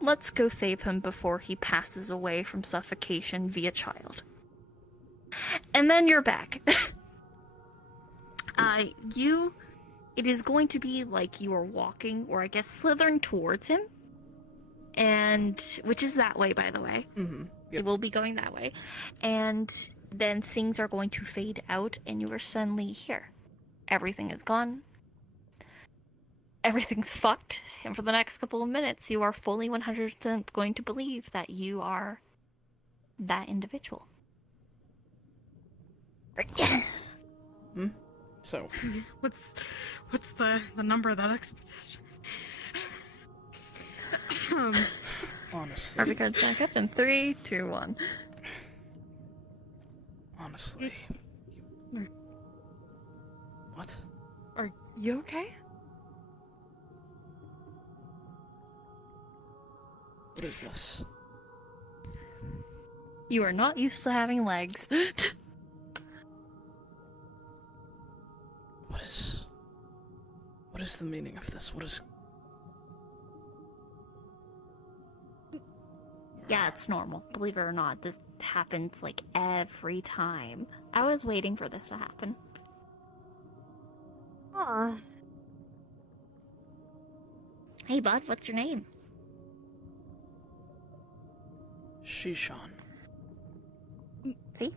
Let's go save him before he passes away from suffocation via child. And then you're back. It is going to be like you are walking, or I guess slithering towards him. And, which is that way, by the way. Mm-hmm. Yep. It will be going that way. And then things are going to fade out, and you are suddenly here. Everything is gone. Everything's fucked. And for the next couple of minutes, you are fully 100% going to believe that you are that individual. Hmm? So, What's the number of that expedition? honestly, Are we going back up in 3, 2, 1? honestly, what? Are you okay? What is this? You are not used to having legs. What is the meaning of this? What is... Yeah, it's normal. Believe it or not, this happens like every time. I was waiting for this to happen. Huh. Hey, bud, what's your name? Shishan. See?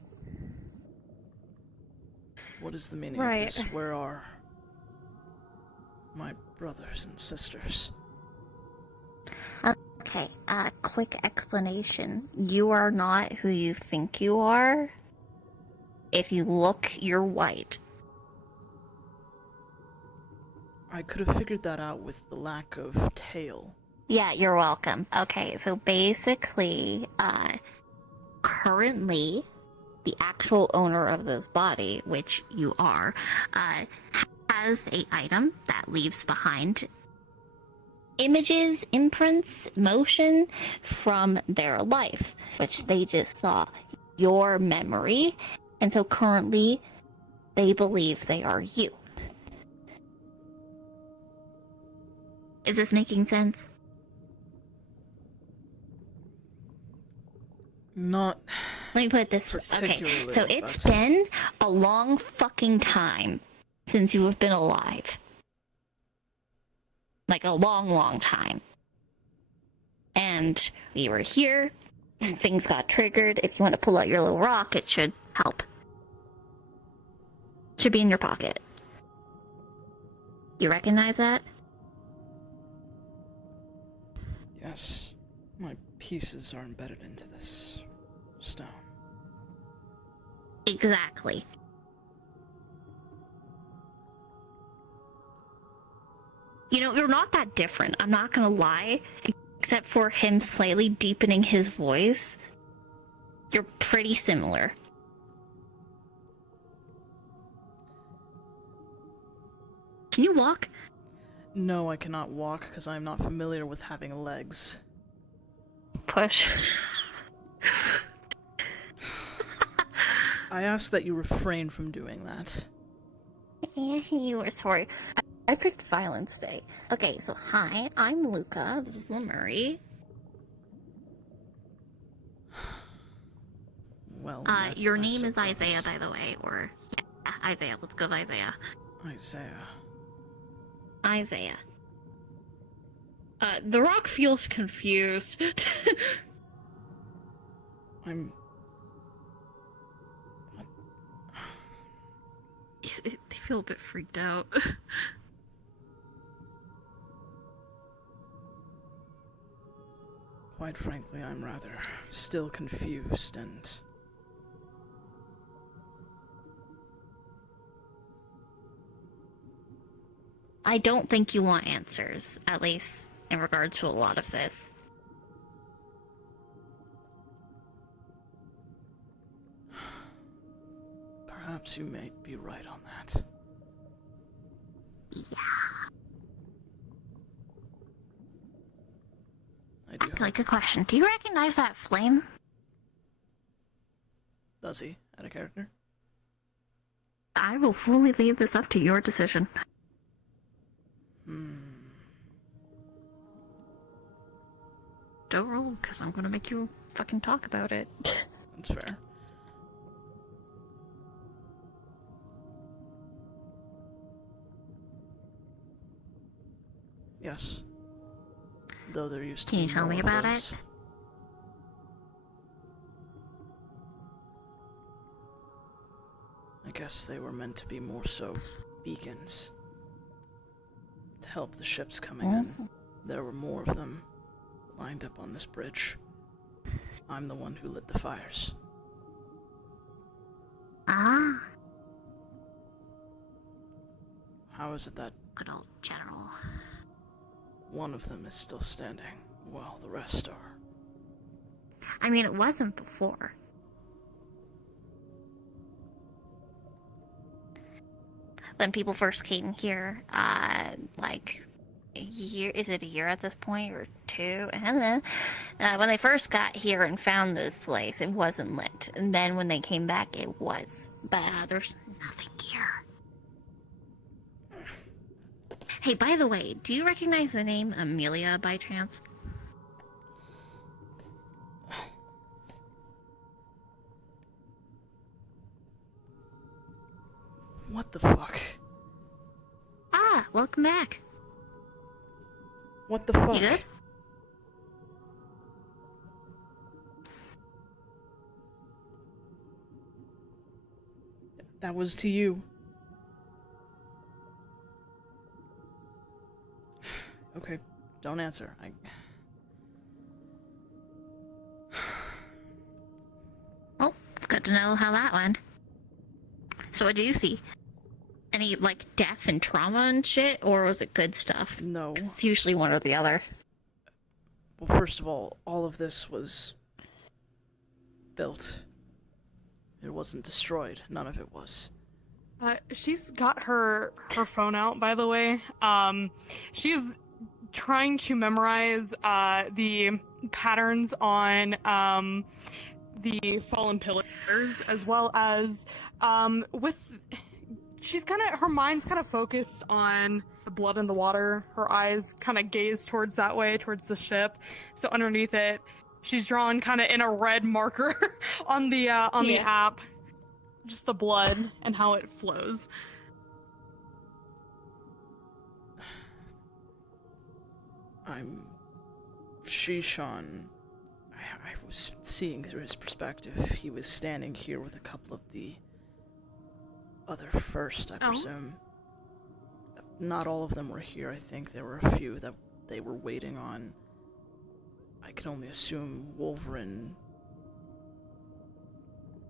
What is the meaning of Right. this? Where are my brothers and sisters? Okay, quick explanation. You are not who you think you are. If you look, you're white. I could have figured that out with the lack of tail. Yeah, you're welcome. Okay, so basically, currently, the actual owner of this body, which you are, has a item that leaves behind images, imprints, motion from their life, which they just saw. Your memory, and so currently, they believe they are you. Is this making sense? Not Let me put it this way. Okay, particularly, so it's but- been a long fucking time since you have been alive. Like a long, long time. And we were here, things got triggered. If you want to pull out your little rock, it should help. Should be in your pocket. You recognize that? Yes, my pieces are embedded into this stone. Exactly. You know, you're not that different, I'm not gonna lie. Except for him slightly deepening his voice. You're pretty similar. Can you walk? No, I cannot walk because I am not familiar with having legs. Push. I ask that you refrain from doing that. You were sorry. I picked Violence Day. Okay, so hi, I'm Luca. This is Lemuri. Well, Your I name is suppose. Isaiah, by the way, or yeah, Isaiah. Let's go with Isaiah. Isaiah. Isaiah. The Rock feels confused. I'm... They feel a bit freaked out. Quite frankly, I'm rather still confused and... I don't think you want answers, at least in regard to a lot of this. Perhaps you may be right on that. I do. Like a question. Do you recognize that flame? Does he? Out of character? I will fully leave this up to your decision. Don't roll, because I'm gonna make you fucking talk about it. That's fair. Yes. Though there used to Can be you tell more me of about those. it? I guess they were meant to be more so beacons. To help the ships coming in. There were more of them lined up on this bridge. I'm the one who lit the fires. Ah, How is it that good old general. one of them is still standing while the rest are? I mean, it wasn't before. When people first came here, like a year, is it a year at this point or two? I don't know. When they first got here and found this place, it wasn't lit. And then when they came back, it was. But there's nothing here. Hey, by the way, do you recognize the name Amelia by chance? What the fuck? welcome back. What the fuck? You good? That was to you. Okay, don't answer. Well, it's good to know how that went. So what do you see? Any, like, death and trauma and shit, or was it good stuff? No. 'Cause it's usually one or the other. Well, first of all of this was built. It wasn't destroyed. None of it was. She's got her phone out, by the way. She's trying to memorize the patterns on the fallen pillars, as well as her mind's kind of focused on the blood in the water. Her eyes kind of gaze towards that way, towards the ship. So underneath it, she's drawn kind of in a red marker on the app, just the blood and how it flows. I'm Shishan. I was seeing through his perspective. He was standing here with a couple of the other first, I presume. Not all of them were here. I think there were a few that they were waiting on. I can only assume Wolverine.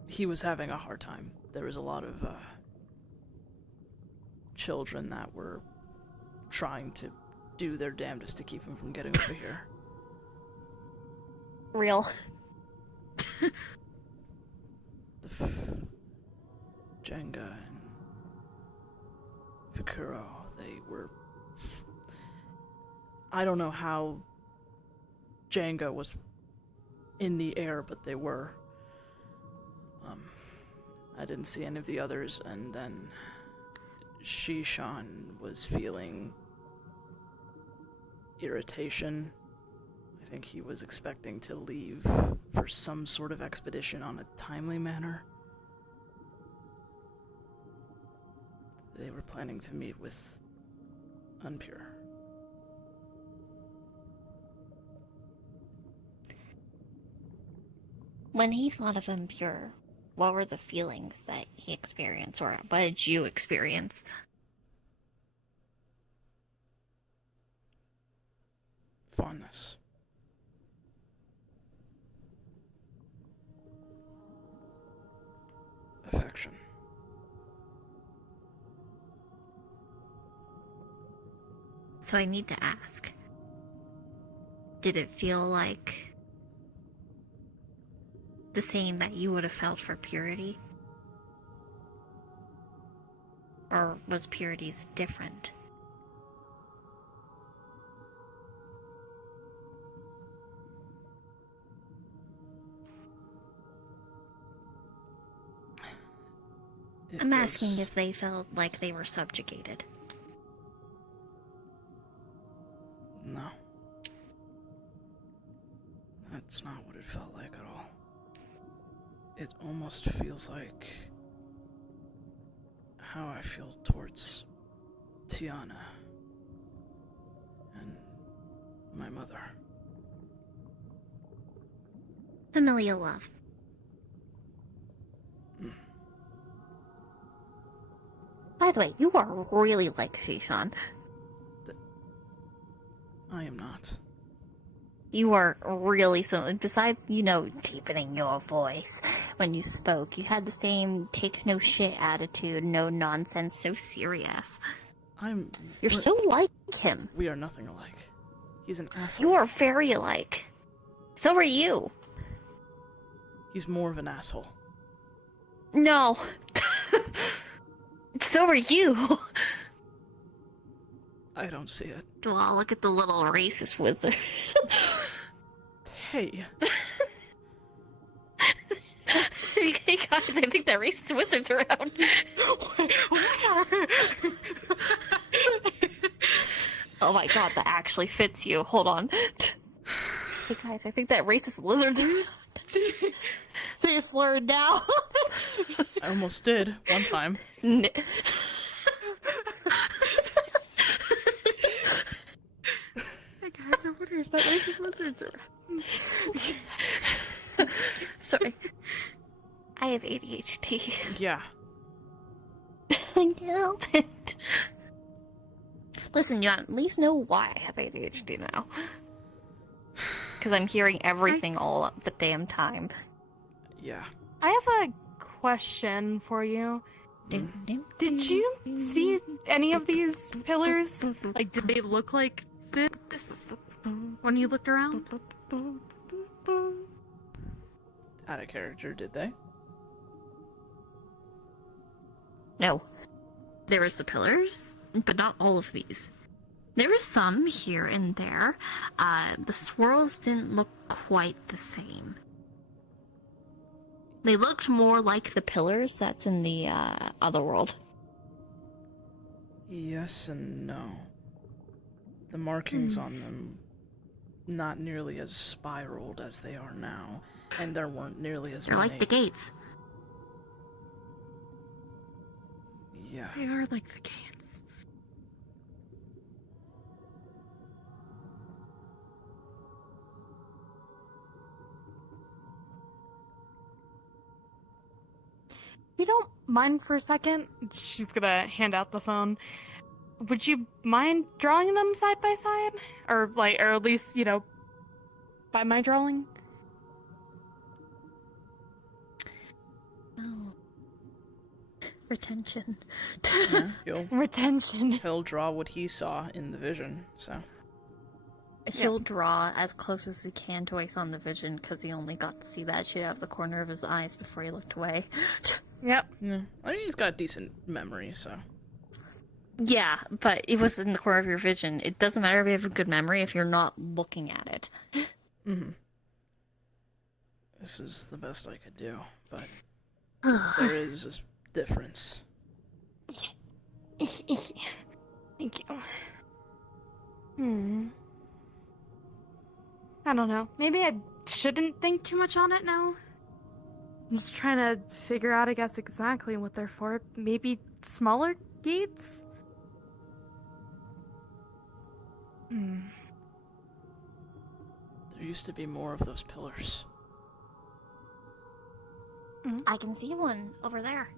He was having a hard time. There was a lot of children that were trying to do their damnedest to keep him from getting over here. Real. Jenga and Fikuro, they were... I don't know how Jenga was in the air, but they were. I didn't see any of the others, and then Shishan was feeling irritation. I think he was expecting to leave for some sort of expedition on a timely manner. They were planning to meet with Unpure. When he thought of Impure, what were the feelings that he experienced, or what did you experience? Fondness. Affection. So I need to ask, did it feel like the same that you would have felt for Purity? Or was Purity's different? I'm asking if they felt like they were subjugated. No. That's not what it felt like at all. It almost feels like how I feel towards Tiana and my mother. Familial love. By the way, you are really like Shishan. I am not. You are really so. Besides, deepening your voice when you spoke, you had the same take no shit attitude, no nonsense, so serious. You're so like him. We are nothing alike. He's an asshole. You are very alike. So are you. He's more of an asshole. No. So are you. I don't see it. Well, look at the little racist wizard. Hey. Hey guys, I think that racist wizard's around. Oh my god, that actually fits you. Hold on. Hey guys, I think that racist lizard's around. Say a slur now. I almost did, one time. But racist wizards are... Sorry. I have ADHD. Yeah. I can't help it. Listen, you at least know why I have ADHD now. Because I'm hearing everything all the damn time. Yeah. I have a question for you. Did you see any of these pillars? Like, did they look like this when you looked around? Out of character, did they? No. There was the pillars, but not all of these. There were some here and there. The swirls didn't look quite the same. They looked more like the pillars that's in the other world. Yes and no. The markings on them, not nearly as spiraled as they are now, and there weren't nearly as They're many. like the gates. Yeah. They are like the gates. If you don't mind for a second, she's gonna hand out the phone. Would you mind drawing them side by side? Or at least, by my drawing? Oh. Retention. Yeah, Retention. he'll draw what he saw in the vision, so. He'll draw as close as he can to what he saw in the vision, because he only got to see that shit out of the corner of his eyes before he looked away. Yep. Yeah. I mean, he's got decent memory, so. Yeah, but it was in the corner of your vision. It doesn't matter if you have a good memory if you're not looking at it. Mm-hmm. This is the best I could do, but there is a difference. Thank you. I don't know. Maybe I shouldn't think too much on it now. I'm just trying to figure out, I guess, exactly what they're for. Maybe smaller gates? There used to be more of those pillars. I can see one over there.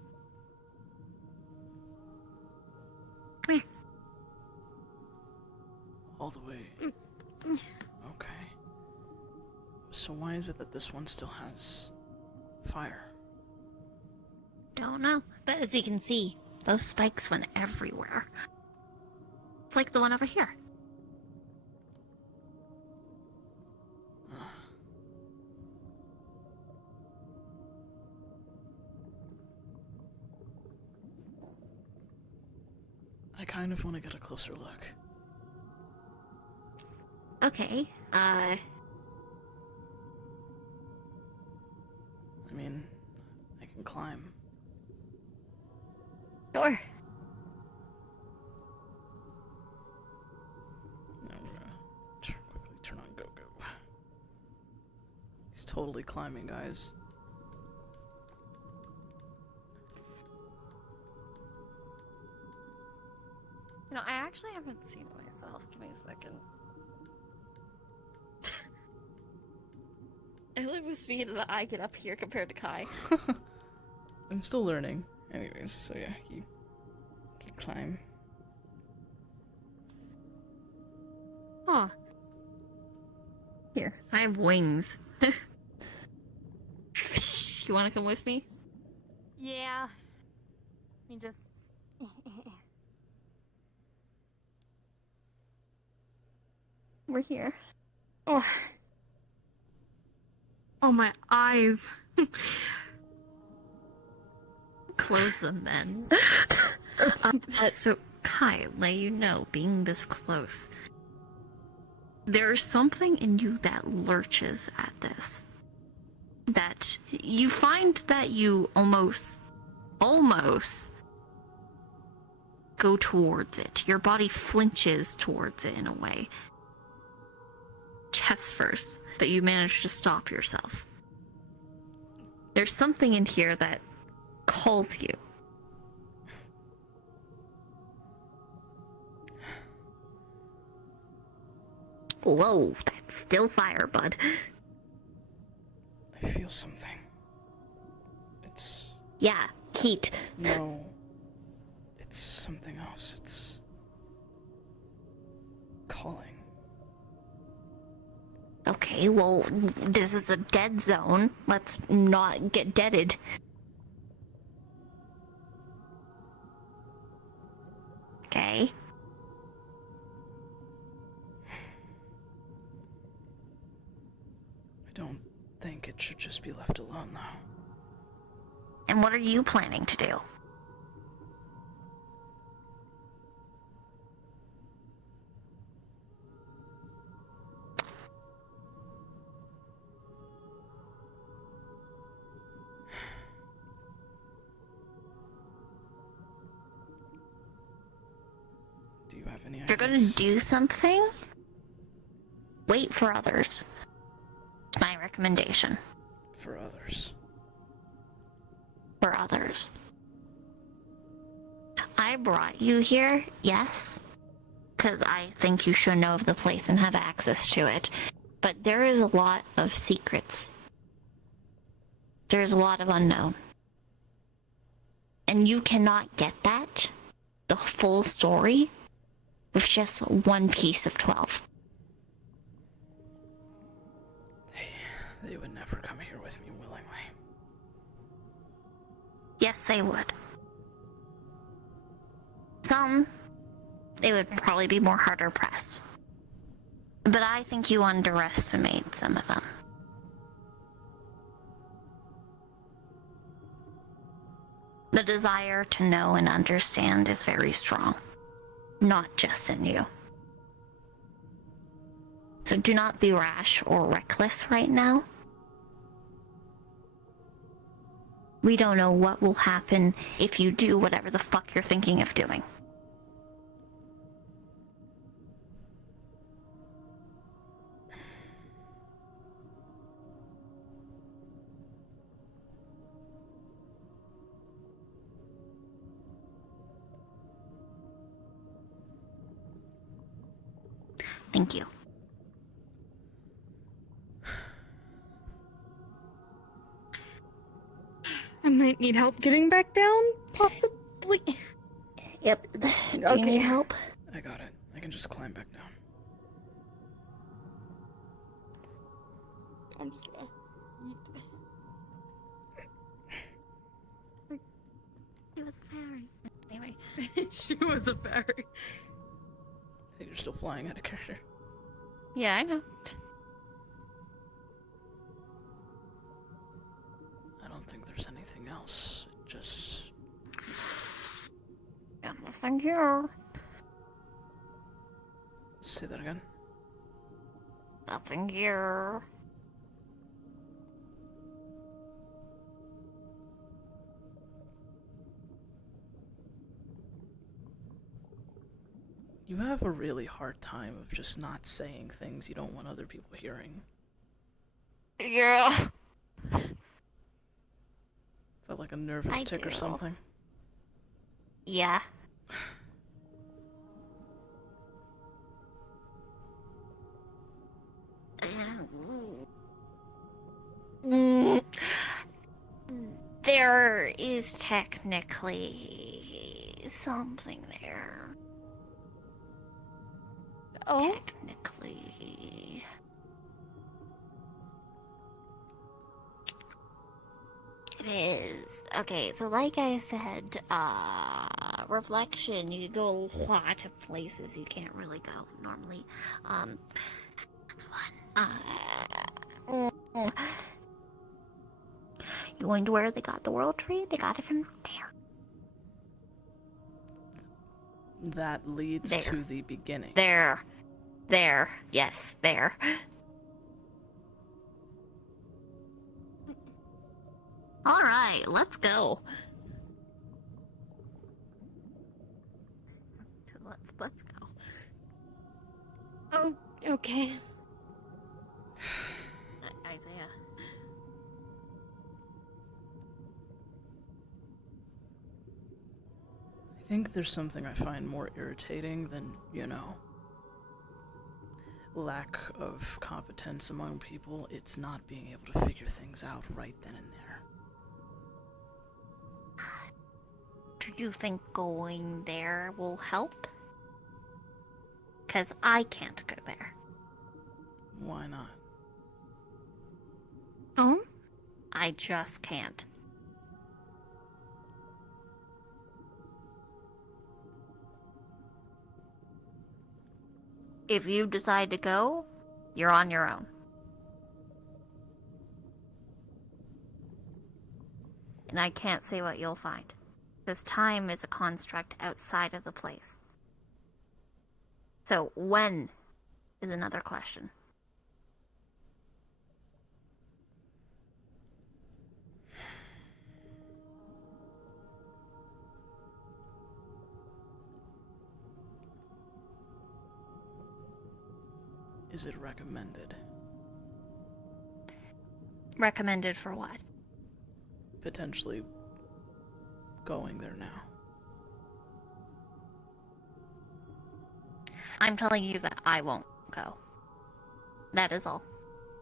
All the way. Okay. So why is it that this one still has fire? Don't know. But as you can see, those spikes went everywhere. It's like the one over here. I kind of want to get a closer look. Okay, I mean, I can climb. Sure. Now we're gonna quickly turn on go-go. He's totally climbing, guys. You know, I actually haven't seen myself. Give me a second. I like the speed that I get up here compared to Kai. I'm still learning. Anyways, so yeah, he can climb. Huh. Here, I have wings. You want to come with me? Yeah. Me just... We're here. Oh, my eyes. Close them then. So, Kai, let you know, being this close, there's something in you that lurches at this. That you find that you almost go towards it. Your body flinches towards it in a way. Chest first, but you manage to stop yourself. There's something in here that calls you. Whoa, It's still fire, bud. I feel something. It's... Yeah, heat. No. It's something else. It's... calling. Okay, well, this is a dead zone. Let's not get deaded. Okay. I don't think it should just be left alone, though. And what are you planning to do? Do you have any If you're gonna ideas? do something, wait for others. My recommendation. For others. For others. I brought you here, yes, because I think you should know of the place and have access to it. But there is a lot of secrets. There's a lot of unknown. And you cannot get that, the full story, with just one piece of 12. They would never come here with me willingly. Yes, they would. Some, they would probably be more harder pressed. But I think you underestimate some of them. The desire to know and understand is very strong, not just in you. So do not be rash or reckless right now. We don't know what will happen if you do whatever the fuck you're thinking of doing. Thank you. I might need help getting back down, possibly. Yep. Do you need help? I got it. I can just climb back down. I'm just gonna... It was a fairy. Anyway. She was a fairy. I think you're still flying out of character. Yeah, I know. I don't think there's anything else. It just... Got nothing here. Say that again? Nothing here. You have a really hard time of just not saying things you don't want other people hearing. Yeah. Is that like a nervous I tick or do. something? Yeah. Mm, there is technically something there. Oh? Technically. It is. Okay, so like I said, reflection, you could go a lot of places you can't really go normally. That's one. You going to where they got the world tree? They got it from there. That leads There. to the beginning. There. Yes, there. Alright, let's go. Let's go. Oh, okay. Isaiah. I think there's something I find more irritating than, lack of competence among people, it's not being able to figure things out right then and there. Do you think going there will help? Because I can't go there. Why not? Oh? I just can't. If you decide to go, you're on your own. And I can't say what you'll find. Because time is a construct outside of the place. So, when is another question. Is it recommended? Recommended for what? Potentially going there now. I'm telling you that I won't go. That is all.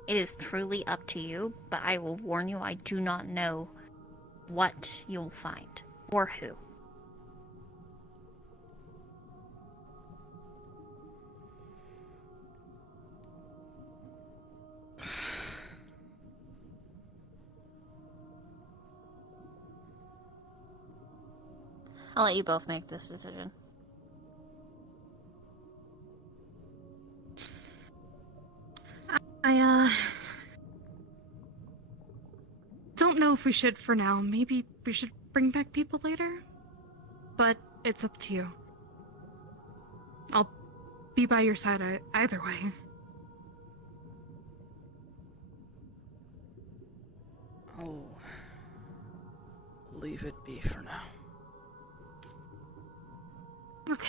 It is truly up to you, but I will warn you, I do not know what you'll find, or who. I'll let you both make this decision. I don't know if we should for now. Maybe we should bring back people later? But it's up to you. I'll be by your side either way. I'll leave it be for now. Okay.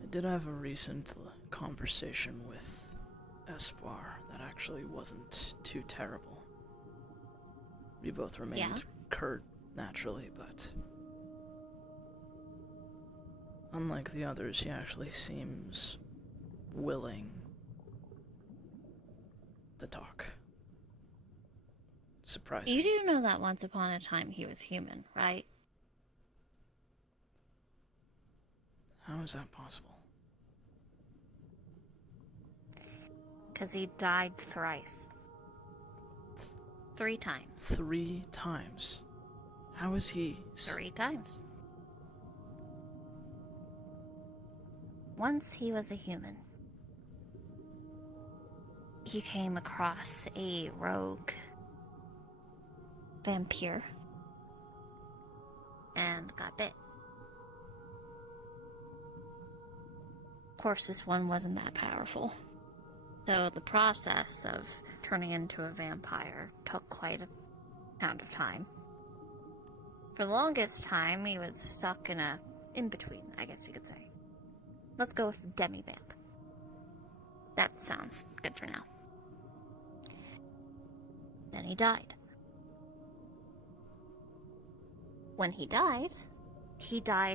I did have a recent conversation with Espoir that actually wasn't too terrible. We both remained curt, naturally, but unlike the others, he actually seems willing to talk. Surprising. You do know that once upon a time he was human, right? How is that possible? Because he died thrice. 3 times. 3 times? How is he... 3 times. Once he was a human. He came across a rogue vampire and got bit. Of course, this one wasn't that powerful. So the process of turning into a vampire took quite a amount of time. For the longest time, he was stuck in a in-between, I guess you could say. Let's go with demi-vamp. That sounds good for now. Then he died. When he died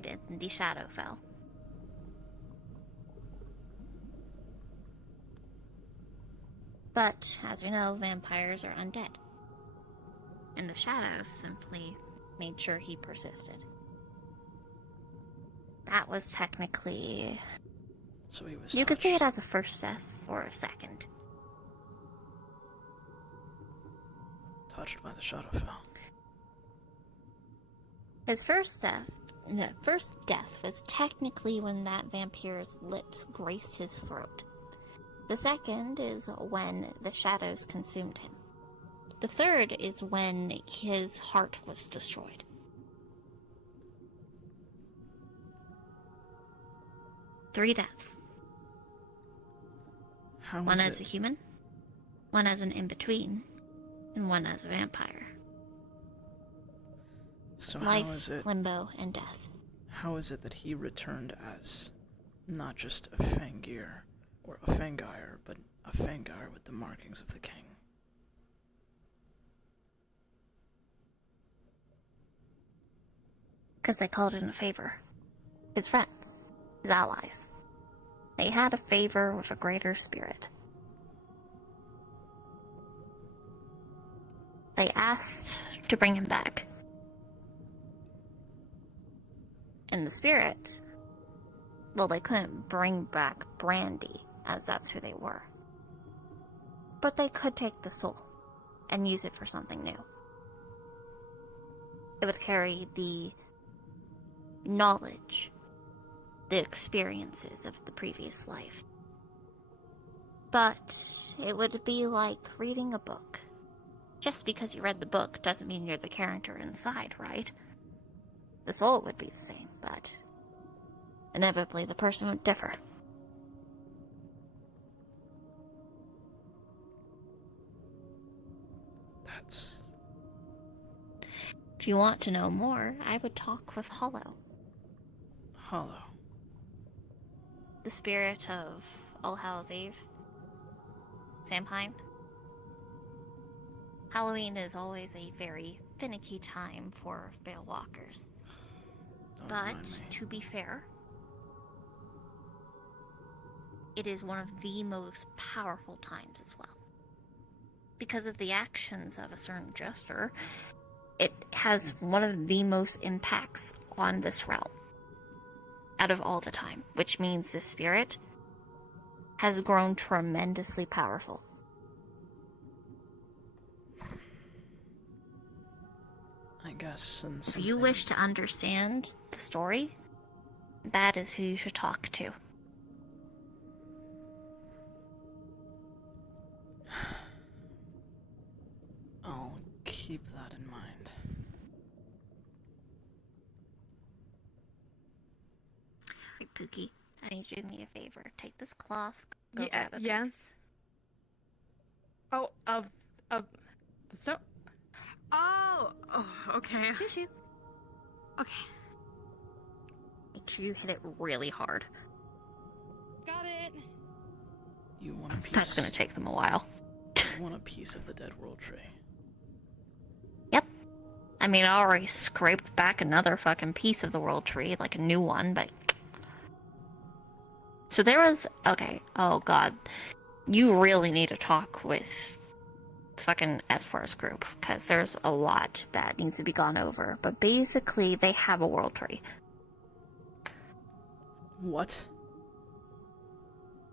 in the Shadowfell. But, as we know, vampires are undead. And the Shadows simply made sure he persisted. That was technically... So he was You could say it as a first death or a second. touched by the Shadowfell. His first death was technically when that vampire's lips graced his throat. The second is when the shadows consumed him. The third is when his heart was destroyed. Three deaths. One as a human, one as an in-between, and one as a vampire. So Life, how is it... limbo, and death. How is it that he returned as Not just a Fangir or a Fangire, but a Fangire with the markings of the king. Because they called in a favor. His friends, his allies. They had a favor with a greater spirit. They asked to bring him back. And the spirit, well, they couldn't bring back Brandy, as that's who they were. But they could take the soul and use it for something new. It would carry the knowledge, the experiences of the previous life. But it would be like reading a book. Just because you read the book doesn't mean you're the character inside, right? The soul would be the same, but inevitably the person would differ. That's... If you want to know more, I would talk with Hollow. Hollow. The spirit of All Hallows Eve. Samhain. Halloween is always a very finicky time for Veil Walkers. Don't But, mind me. to be fair, it is one of the most powerful times as well. Because of the actions of a certain jester, it has one of the most impacts on this realm out of all the time, which means the spirit has grown tremendously powerful. I guess since If you wish to understand the story, that is who you should talk to. I'll keep that in mind. Wait, Pookie, I need you to do me a favor. Take this cloth. Go Yeah, grab a yes. purse. Oh, so Oh, okay. Shoo shoo. Okay. Make sure you hit it really hard. got it. You want a piece? That's gonna take them a while. You want a piece of the Dead World Tree? Yep. I mean, I already scraped back another fucking piece of the world tree, like a new one, but... So there was... Okay, oh god. You really need to talk with fucking S4's group, because there's a lot that needs to be gone over. But basically, they have a world tree. What?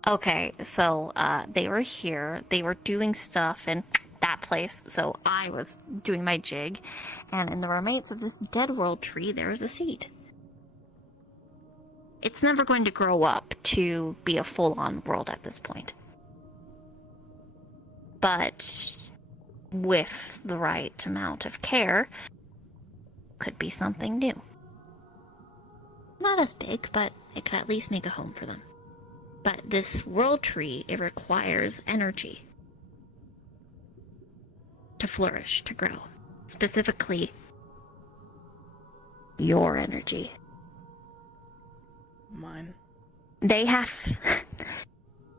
Okay, so they were here, they were doing stuff in that place, so I was doing my jig, and in the remains of this dead world tree, there was a seed. It's never going to grow up to be a full-on world at this point. But with the right amount of care, could be something new. Not as big, but it could at least make a home for them. But this world tree, it requires energy to flourish, to grow. Specifically, your energy. Mine? They have...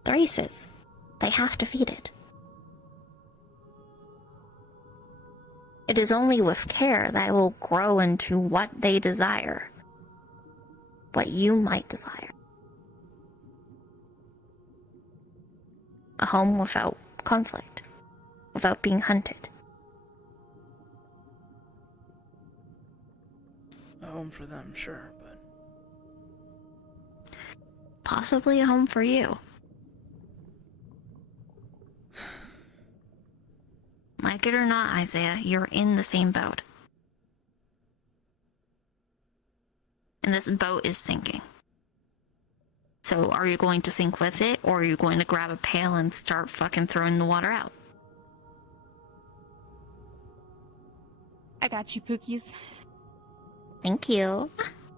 the races. They have to feed it. It is only with care that it will grow into what they desire. What you might desire. A home without conflict. Without being hunted. A home for them, sure, but... Possibly a home for you. Like it or not, Isaiah, you're in the same boat. And this boat is sinking. So are you going to sink with it, or are you going to grab a pail and start fucking throwing the water out? I got you, Pookies. Thank you.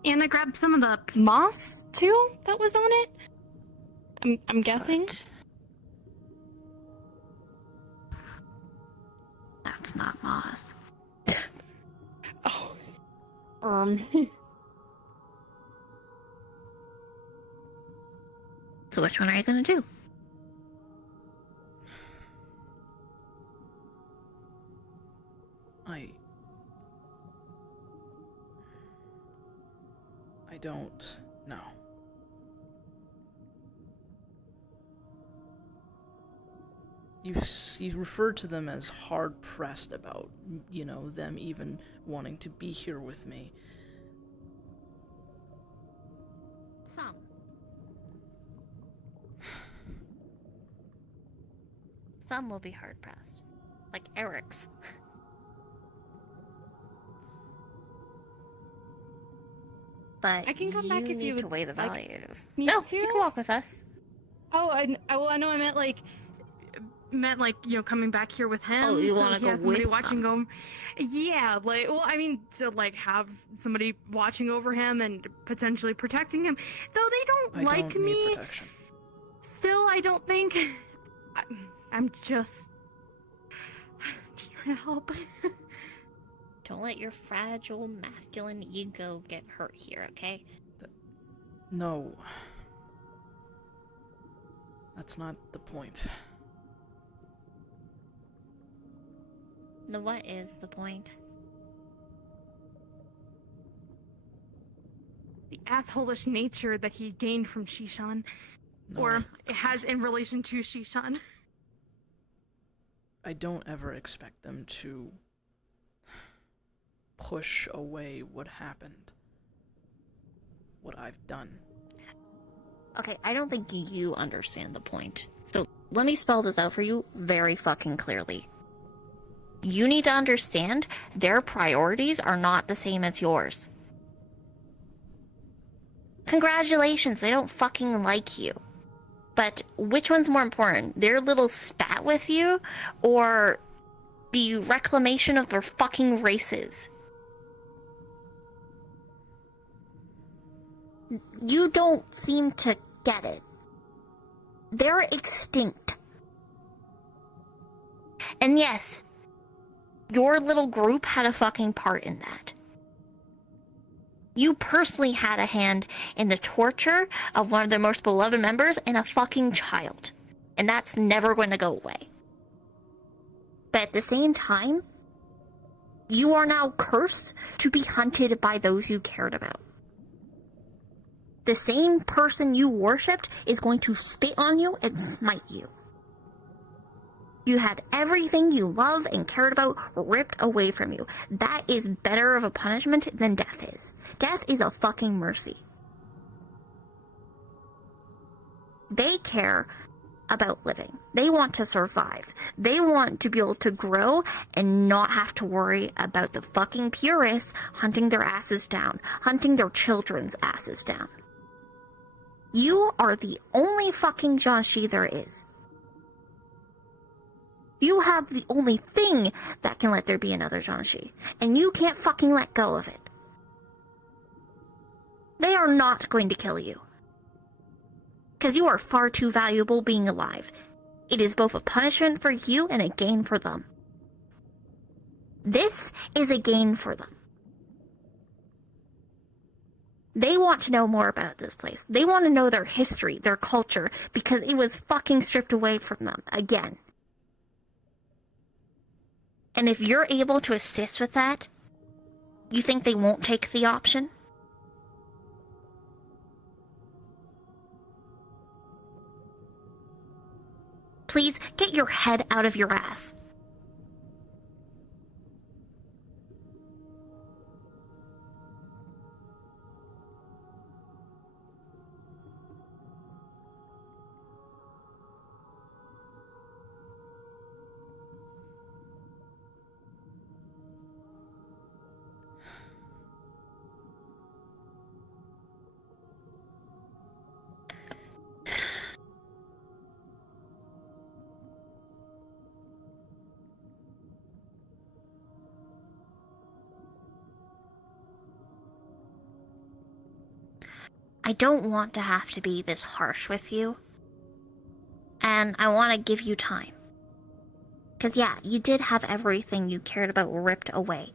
And I grabbed some of the... Moss too? That was on it. I'm guessing. But that's not moss. Oh. So which one are you gonna do? I don't know. You referred to them as hard-pressed about, them even wanting to be here with me. Some. Some will be hard-pressed. Like Eric's. But I can come back if you need to would weigh the like values. me No, to? you can walk with us. Oh, I know I meant coming back here with him. Oh, you so wanna he go has somebody with watching him? him. Yeah, to have somebody watching over him and potentially protecting him. Though they don't I like don't me. need protection. Still, I don't think. I'm just trying to help. Don't let your fragile masculine ego get hurt here, okay? No. That's not the point. Then what is the point? The assholish nature that he gained from Shishan, No. or has in relation to Shishan. I don't ever expect them to push away what happened. What I've done. Okay, I don't think you understand the point. So let me spell this out for you very fucking clearly. You need to understand their priorities are not the same as yours. Congratulations, they don't fucking like you. But which one's more important? Their little spat with you, or the reclamation of their fucking races? You don't seem to get it. They're extinct. And yes, your little group had a fucking part in that. You personally had a hand in the torture of one of their most beloved members and a fucking child. And that's never going to go away. But at the same time, you are now cursed to be hunted by those you cared about. The same person you worshipped is going to spit on you and smite you. You had everything you love and cared about ripped away from you. That is better of a punishment than death is. Death is a fucking mercy. They care about living. They want to survive. They want to be able to grow and not have to worry about the fucking purists hunting their asses down, hunting their children's asses down. You are the only fucking Jiangshi there is. You have the only thing that can let there be another Jiangshi, and you can't fucking let go of it. They are not going to kill you. Because you are far too valuable being alive. It is both a punishment for you and a gain for them. This is a gain for them. They want to know more about this place. They want to know their history, their culture, because it was fucking stripped away from them again. And if you're able to assist with that, you think they won't take the option? Please, get your head out of your ass. I don't want to have to be this harsh with you. And I want to give you time. Because yeah, you did have everything you cared about ripped away.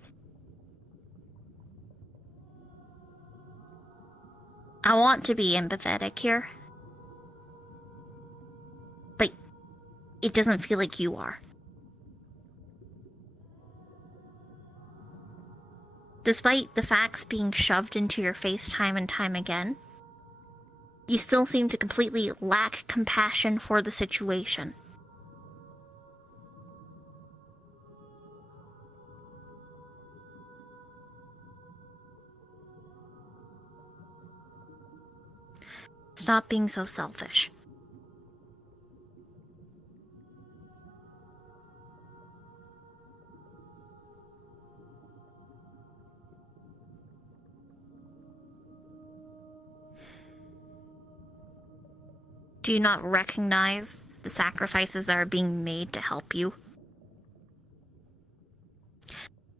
I want to be empathetic here. it doesn't feel like you are. Despite the facts being shoved into your face time and time again, you still seem to completely lack compassion for the situation. Stop being so selfish. Do you not recognize the sacrifices that are being made to help you?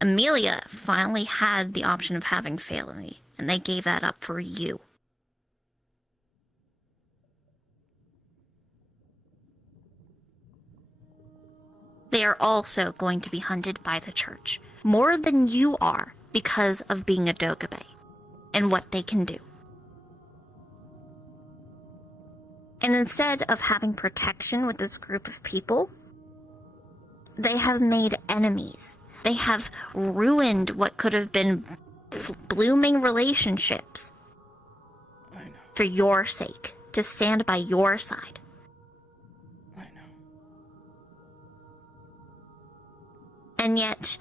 Amelia finally had the option of having family, and they gave that up for you. They are also going to be hunted by the church, more than you are, because of being a Dogabe, and what they can do. And instead of having protection with this group of people, they have made enemies. They have ruined what could have been blooming relationships I know. for your sake, to stand by your side. I know. And yet,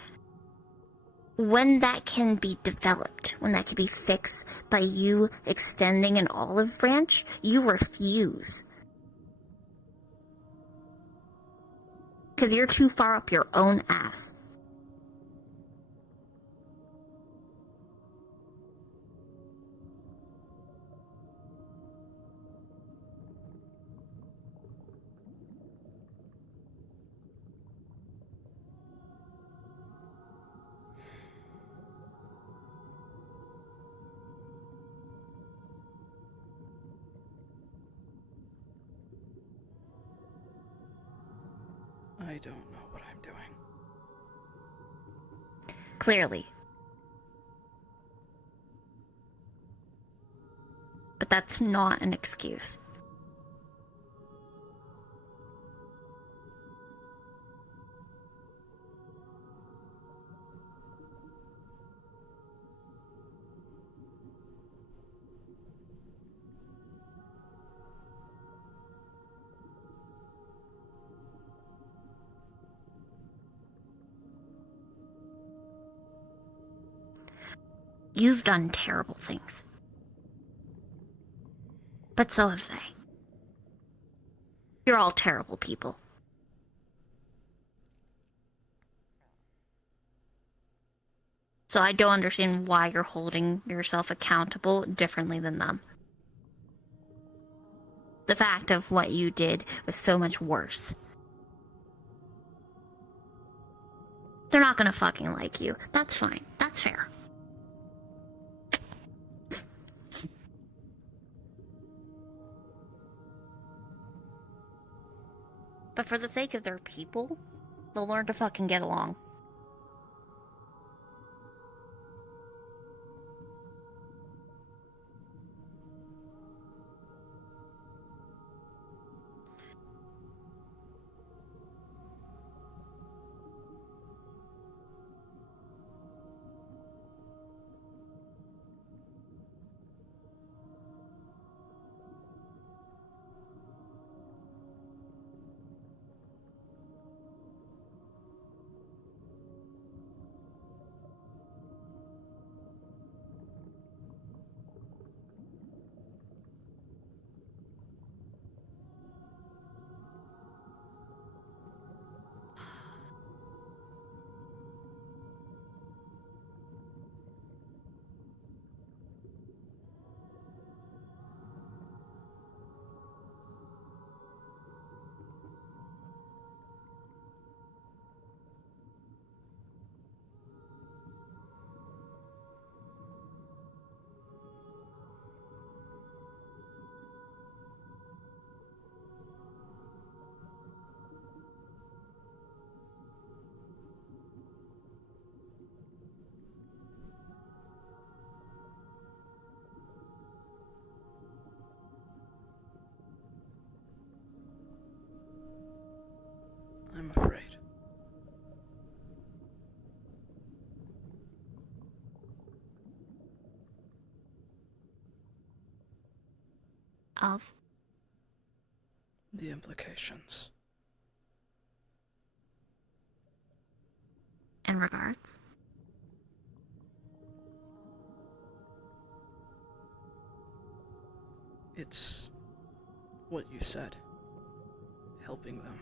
when that can be developed, when that can be fixed by you extending an olive branch, you refuse. Because you're too far up your own ass. I don't know what I'm doing. Clearly. But that's not an excuse. You've done terrible things. But so have they. You're all terrible people. So I don't understand why you're holding yourself accountable differently than them. The fact of what you did was so much worse. They're not gonna fucking like you. That's fine. That's fair. But for the sake of their people, they'll learn to fucking get along. Of? The implications. In regards? It's what you said. Helping them.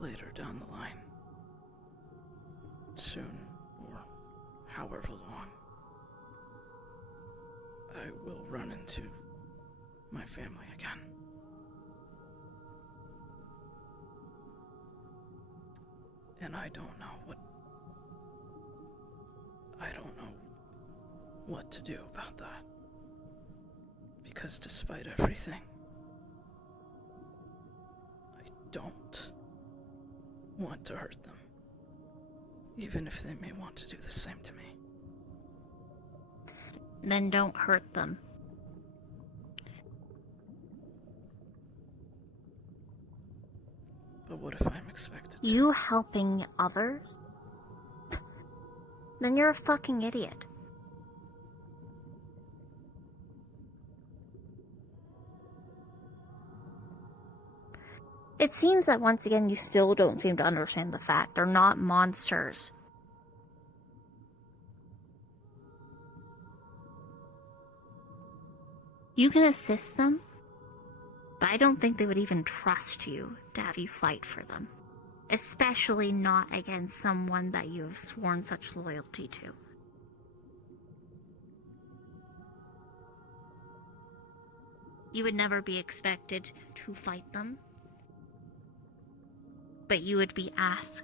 Later down the line. Soon, or however long, I will run into my family again. And I don't know what to do about that. Because despite everything, I don't want to hurt them. Even if they may want to do the same to me. Then don't hurt them. But what if I'm expected to? You helping others? Then you're a fucking idiot. It seems that once again you still don't seem to understand the fact they're not monsters. You can assist them, but I don't think they would even trust you to have you fight for them. Especially not against someone that you have sworn such loyalty to. You would never be expected to fight them, but you would be asked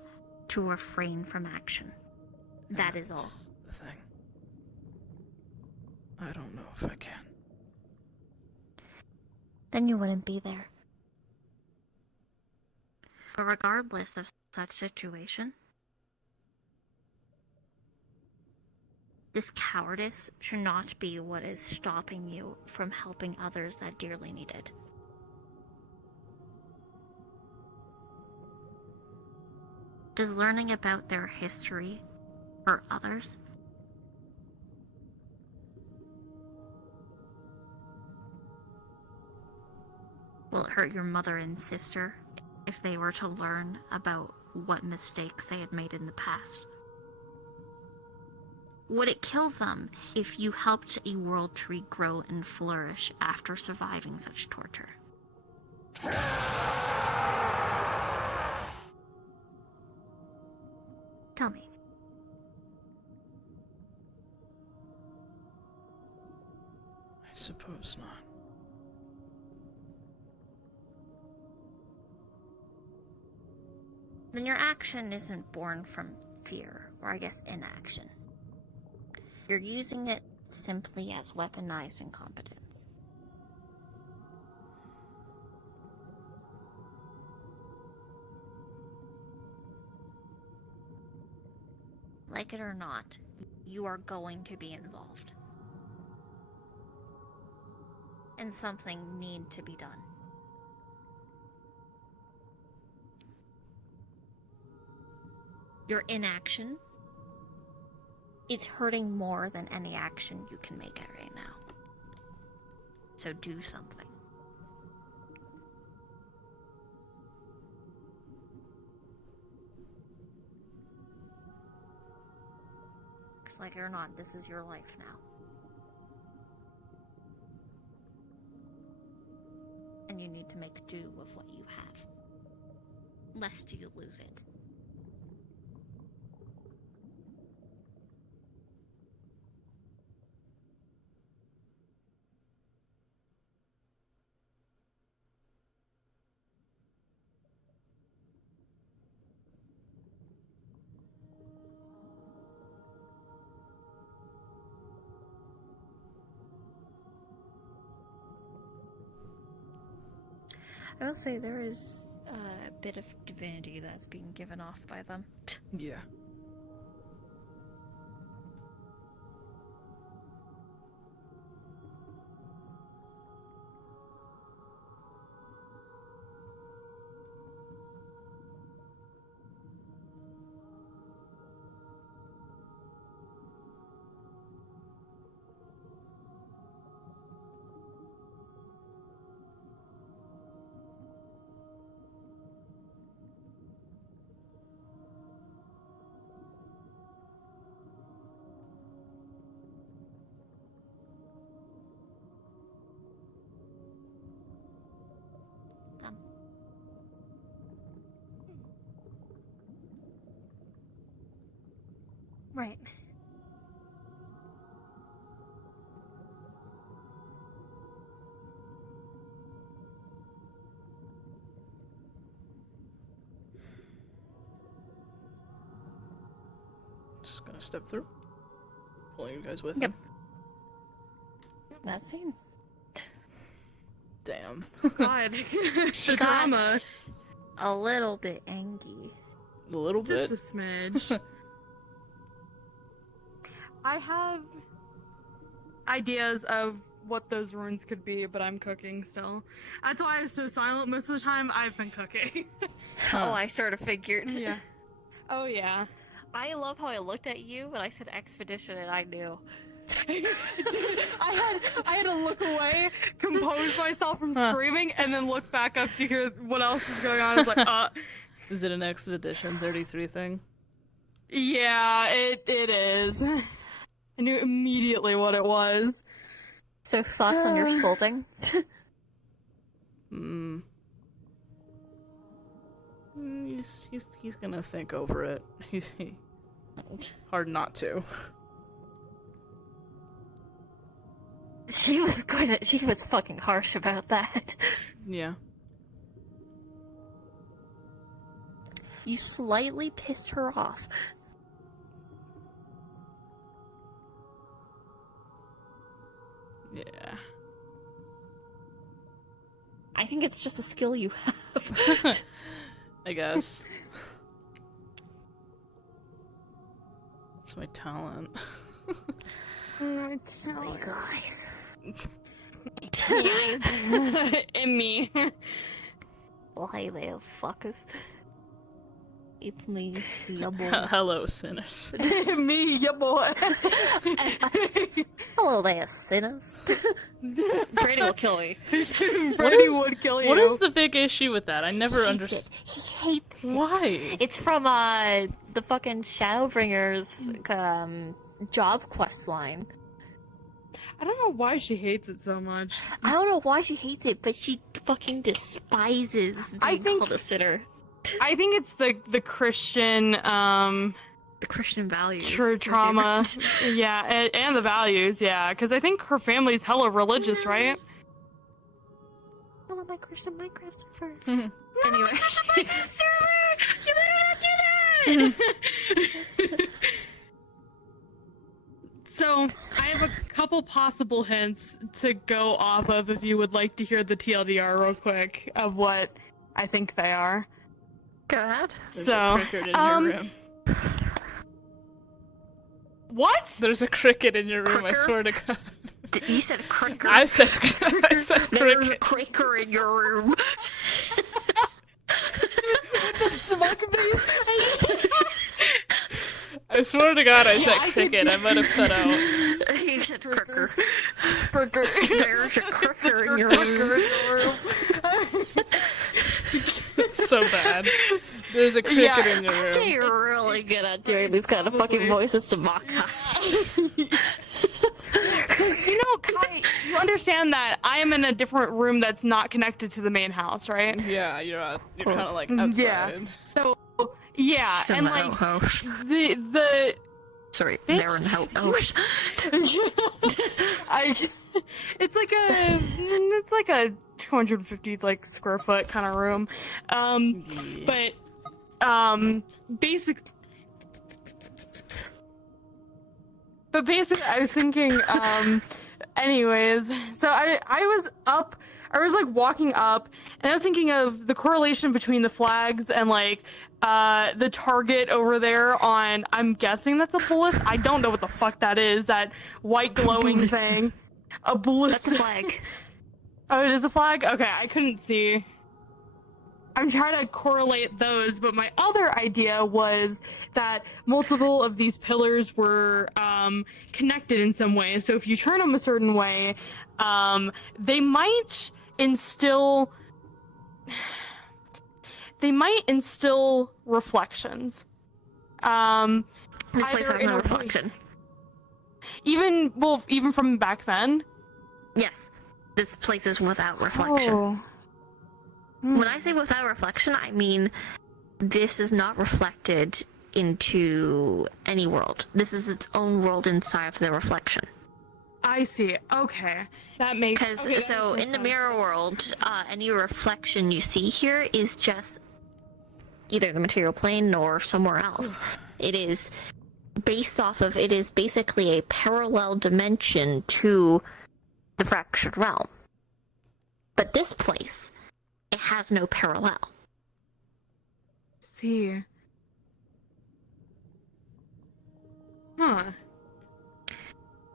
to refrain from action. That is all. That's the thing. I don't know if I can. Then you wouldn't be there. But regardless of such situation, this cowardice should not be what is stopping you from helping others that dearly need it. Does learning about their history hurt others? Will it hurt your mother and sister if they were to learn about what mistakes they had made in the past? Would it kill them if you helped a world tree grow and flourish after surviving such torture? Tell me. I suppose not. Then your action isn't born from fear, or I guess inaction. You're using it simply as weaponized incompetence. Like it or not, you are going to be involved. And something need to be done. Your inaction, it's hurting more than any action you can make it right now. So do something. Looks like it or not, this is your life now. And you need to make do with what you have, lest you lose it. I will say there is a bit of divinity that's being given off by them. Yeah. Right. Just gonna step through. Pulling you guys with me. Yep. That scene. Damn. God. She The got drama. a little bit angry. A little bit. Just a smidge. I have ideas of what those ruins could be, but I'm cooking still. That's why I was so silent most of the time. I've been cooking. Oh, I sort of figured. Yeah. Oh yeah. I love how I looked at you when I said expedition and I knew. I had to look away, compose myself from screaming, and then look back up to hear what else is going on. I was like, Is it an Expedition 33 thing? yeah, it is. I knew immediately what it was. So thoughts on your scolding? He's gonna think over it. Hard not to. She was fucking harsh about that. Yeah. You slightly pissed her off. Yeah. I think it's just a skill you have. I guess. That's my talent. Big eyes. In me. Well, hey there, fuckers. It's me, your boy. Hello, sinners. Me, ya boy. Hello there, sinners. Brady will kill me. Brady would kill you. What is the big issue with that? I never He understood. hates it. Why? It's from the fucking Shadowbringers job quest line. I don't know why she hates it so much. I don't know why she hates it, but she fucking despises being called a sinner. I think it's the Christian The Christian values. trauma. Yeah, and the values, yeah. Because I think her family's hella religious, right? I love my Christian Minecraft server. Anyway. You better not do that! So, I have a couple possible hints to go off of if you would like to hear the TLDR real quick of what I think they are. Go ahead. There's So, a cricket in your room. What? There's a cricket in your room, I Cricker? swear to God. You said cricker. I said There's a cricket. cricker in your room. Smoke base? I swear to God I said cricket. I might have cut out. You said cricker. Burger. There's a cricker in your room. It's so bad. There's a cricket in your room. You're really good at doing these kind of fucking voices to mock Kai. Because, Kai, you understand that I am in a different room that's not connected to the main house, right? Yeah, you're kind of like outside. Yeah. So, yeah, It's in and the like, outhouse. the Sorry, Bitch. they're in the outhouse. it's like a 250 square foot kind of room. Yeah. But basically I was thinking anyways, so I was walking up and I was thinking of the correlation between the flags and the target over there on, I'm guessing that's a ballista. I don't know what the fuck that is, that white glowing thing. A ballista. That's a flag. Oh, it is a flag? Okay, I couldn't see. I'm trying to correlate those, but my other idea was that multiple of these pillars were connected in some way. So if you turn them a certain way, they might instill reflections. This place either has in no a- reflection. Even from back then. Yes, this place is without reflection. Oh. When I say without reflection, I mean this is not reflected into any world. This is its own world inside of the reflection. I see. Okay. That makes Because okay, that so makes in the sense. mirror world, any reflection you see here is just either the material plane or somewhere else. It is based off of, it is basically a parallel dimension to the fractured realm. But this place, it has no parallel. See. Huh.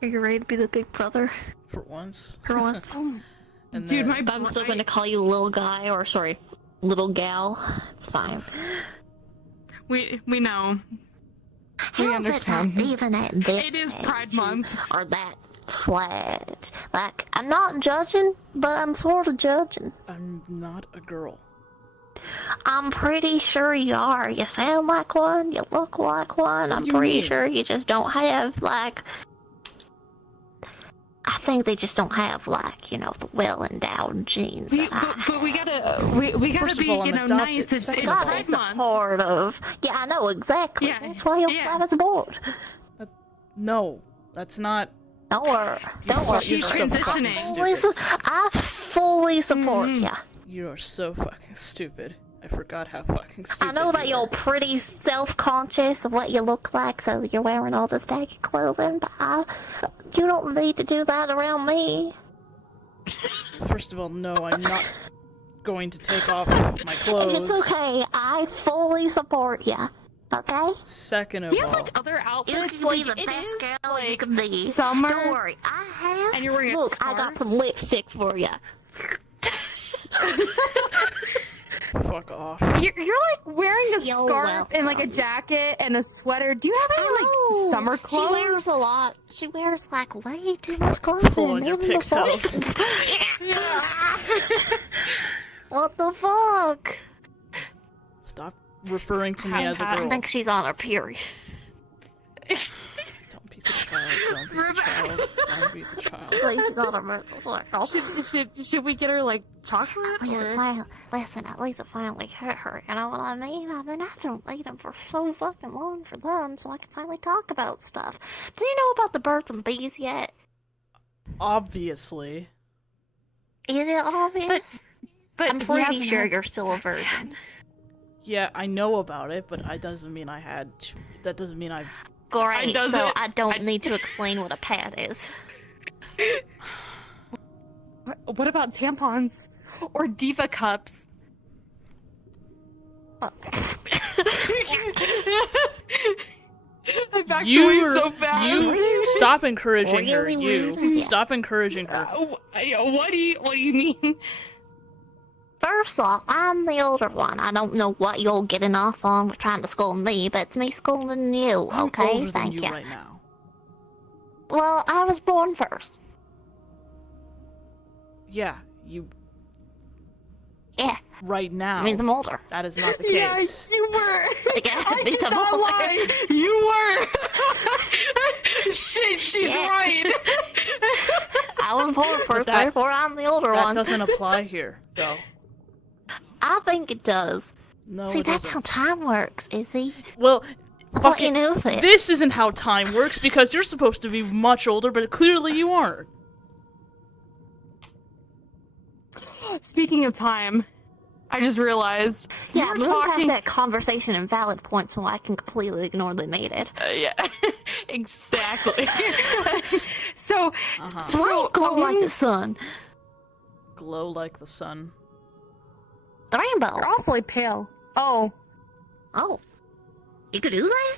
Are you ready to be the big brother For once. for once? And Dude, then- I'm still going to call you little guy, or sorry, little gal. It's fine. We know. We How's understand. it not even at this It is age Pride Month. or that flat? Like, I'm not judging, but I'm sort of judging. I'm not a girl. I'm pretty sure you are. You sound like one, you look like one. I'm do you pretty mean? sure you just don't have, like... I think they just don't have, like, you know, the well-endowed genes that I But we gotta First of be, all, I'm you know, adopted. nice. It's Second God, of all- Pride it's a Month. part of... Yeah, I know, exactly. Yeah, That's why you're yeah. glad it's aboard. No, that's not. Don't worry. Don't worry. You're so fucking transitioning. stupid. I fully support Mhm. ya. You are so fucking stupid. I forgot how fucking stupid I know that you you're are. pretty self-conscious of what you look like, so you're wearing all this baggy clothing, but you don't need to do that around me. First of all, no, I'm not going to take off my clothes. It's okay. I fully support ya. Okay? Second of Do you all, have like other You outfits? can be Like, the it best is, girl you like, can be. summer, Don't worry. I have. and you're wearing a Look, I got scarf? some lipstick for ya. fuck off. You're like wearing a You're scarf and like a welcome. jacket and a sweater. Do you have any Oh, like summer She clothes? wears a lot. She wears like way too much clothing. Pull on your even before- pigtails. What the fuck? Stop referring to me as a I I girl. think she's on her period. Don't beat the child. Don't beat the child. Don't beat the child. Like she's on her mental cycle. Should we get her like chocolate? At least or- it finally, listen, at least it finally hit her. You know what I mean? I've been after them for so fucking long for them, so I can finally talk about stuff. Do you know about the birds and bees yet? Obviously. Is it obvious? But I'm he pretty hasn't sure had you're still a sex yet. virgin. Yeah, I know about it, but that doesn't mean I had. That doesn't mean I've. Great, so doesn't- I don't need to explain what a pad is. What about tampons or diva cups? I'm back You, so fast. you stop encouraging her. Really You weird. stop encouraging her. What do you mean? First off, I'm the older one. I don't know what you're getting off on with trying to scold me, but it's me scolding you, I'm okay? older than Thank you you. right now. Well, I was born first. Yeah, you Yeah, right now. means I'm older. That is not the Yeah, case. you were. Yeah, I means I'm cannot older. lie. You were. Shit, she's Yeah. right. I was born first, that- therefore I'm the older That one. doesn't apply here, though. I think it does. No, See, it that's doesn't. how time works, Izzy. Well, I thought you fucking. knew this. This isn't how time works because you're supposed to be much older, but clearly you aren't. Speaking of time, I just realized. Yeah, you were move past talking. that conversation and valid point so I can completely ignore the needed. Yeah, exactly. So, Uh-huh. So why you glow like the sun? Glow like the sun. The rainbow. you're awfully pale. Oh, Oh. You could do that?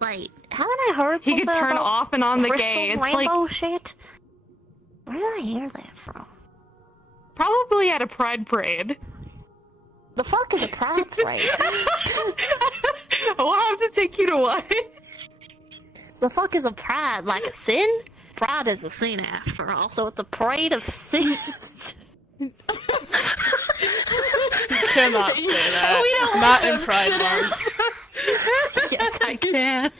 Like, haven't I heard he something could turn about off and on the crystal gay. It's like rainbow shit? Where did I hear that from? probably at a pride parade. The fuck is a pride parade? I'll have to take you to one. The fuck is a pride? Like a sin? Pride is a sin after all, so it's a parade of sins. You cannot say that. We don't Not have in Pride Month. Yes, I can.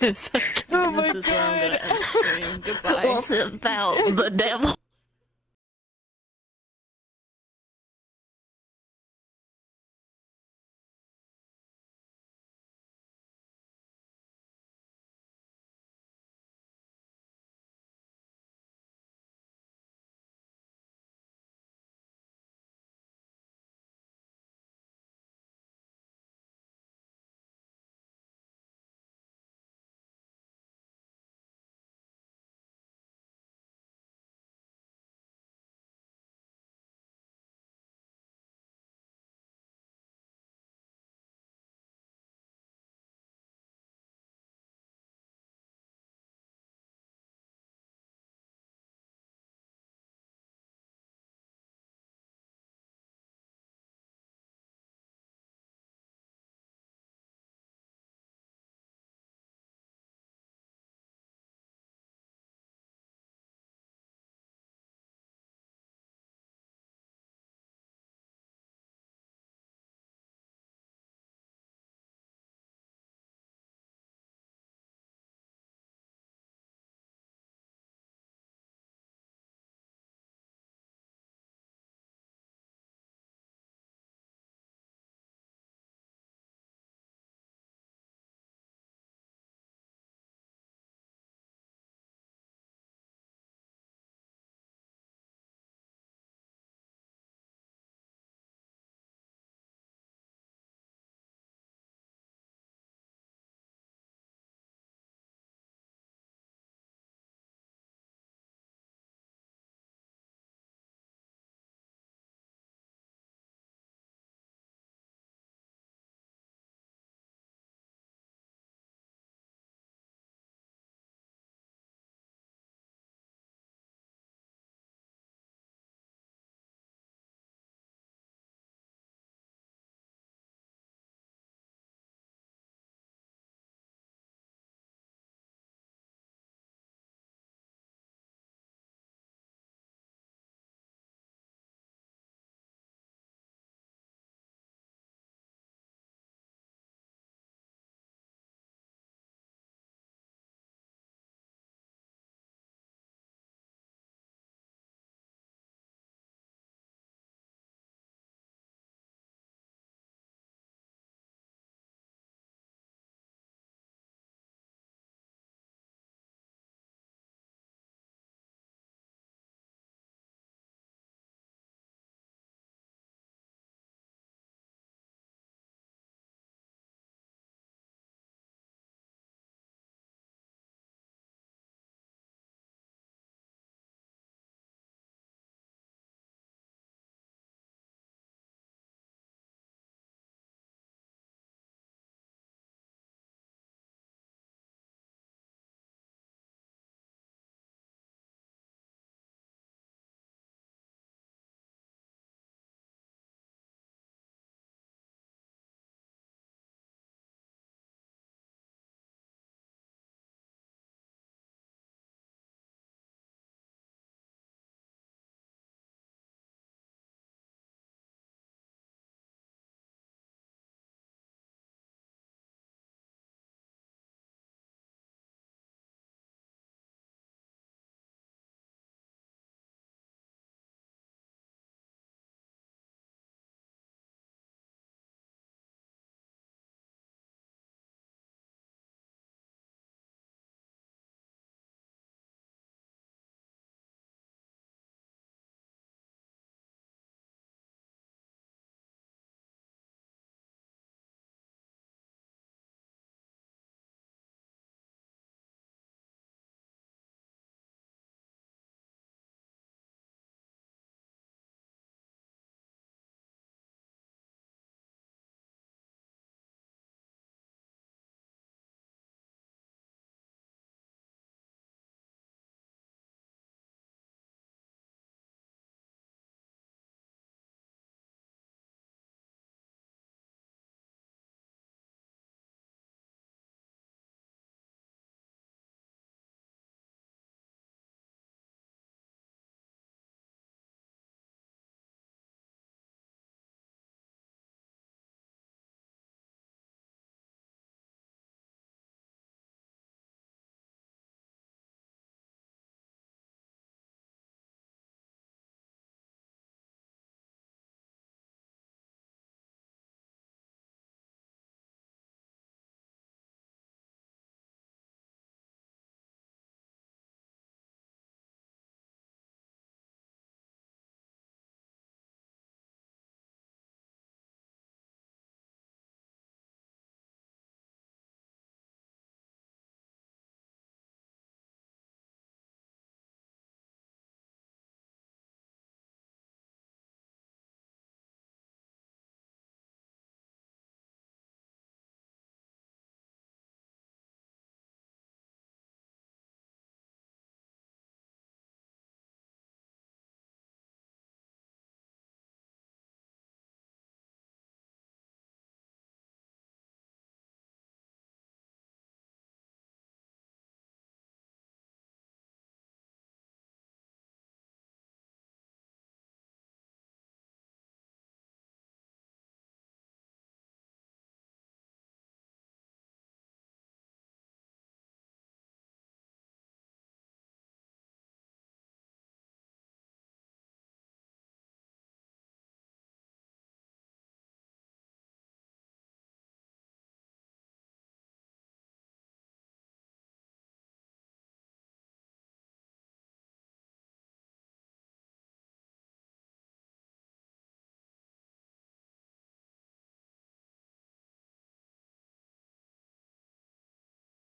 Yes, I can. Oh my This is where I'm gonna end stream. Goodbye. What's it about the devil?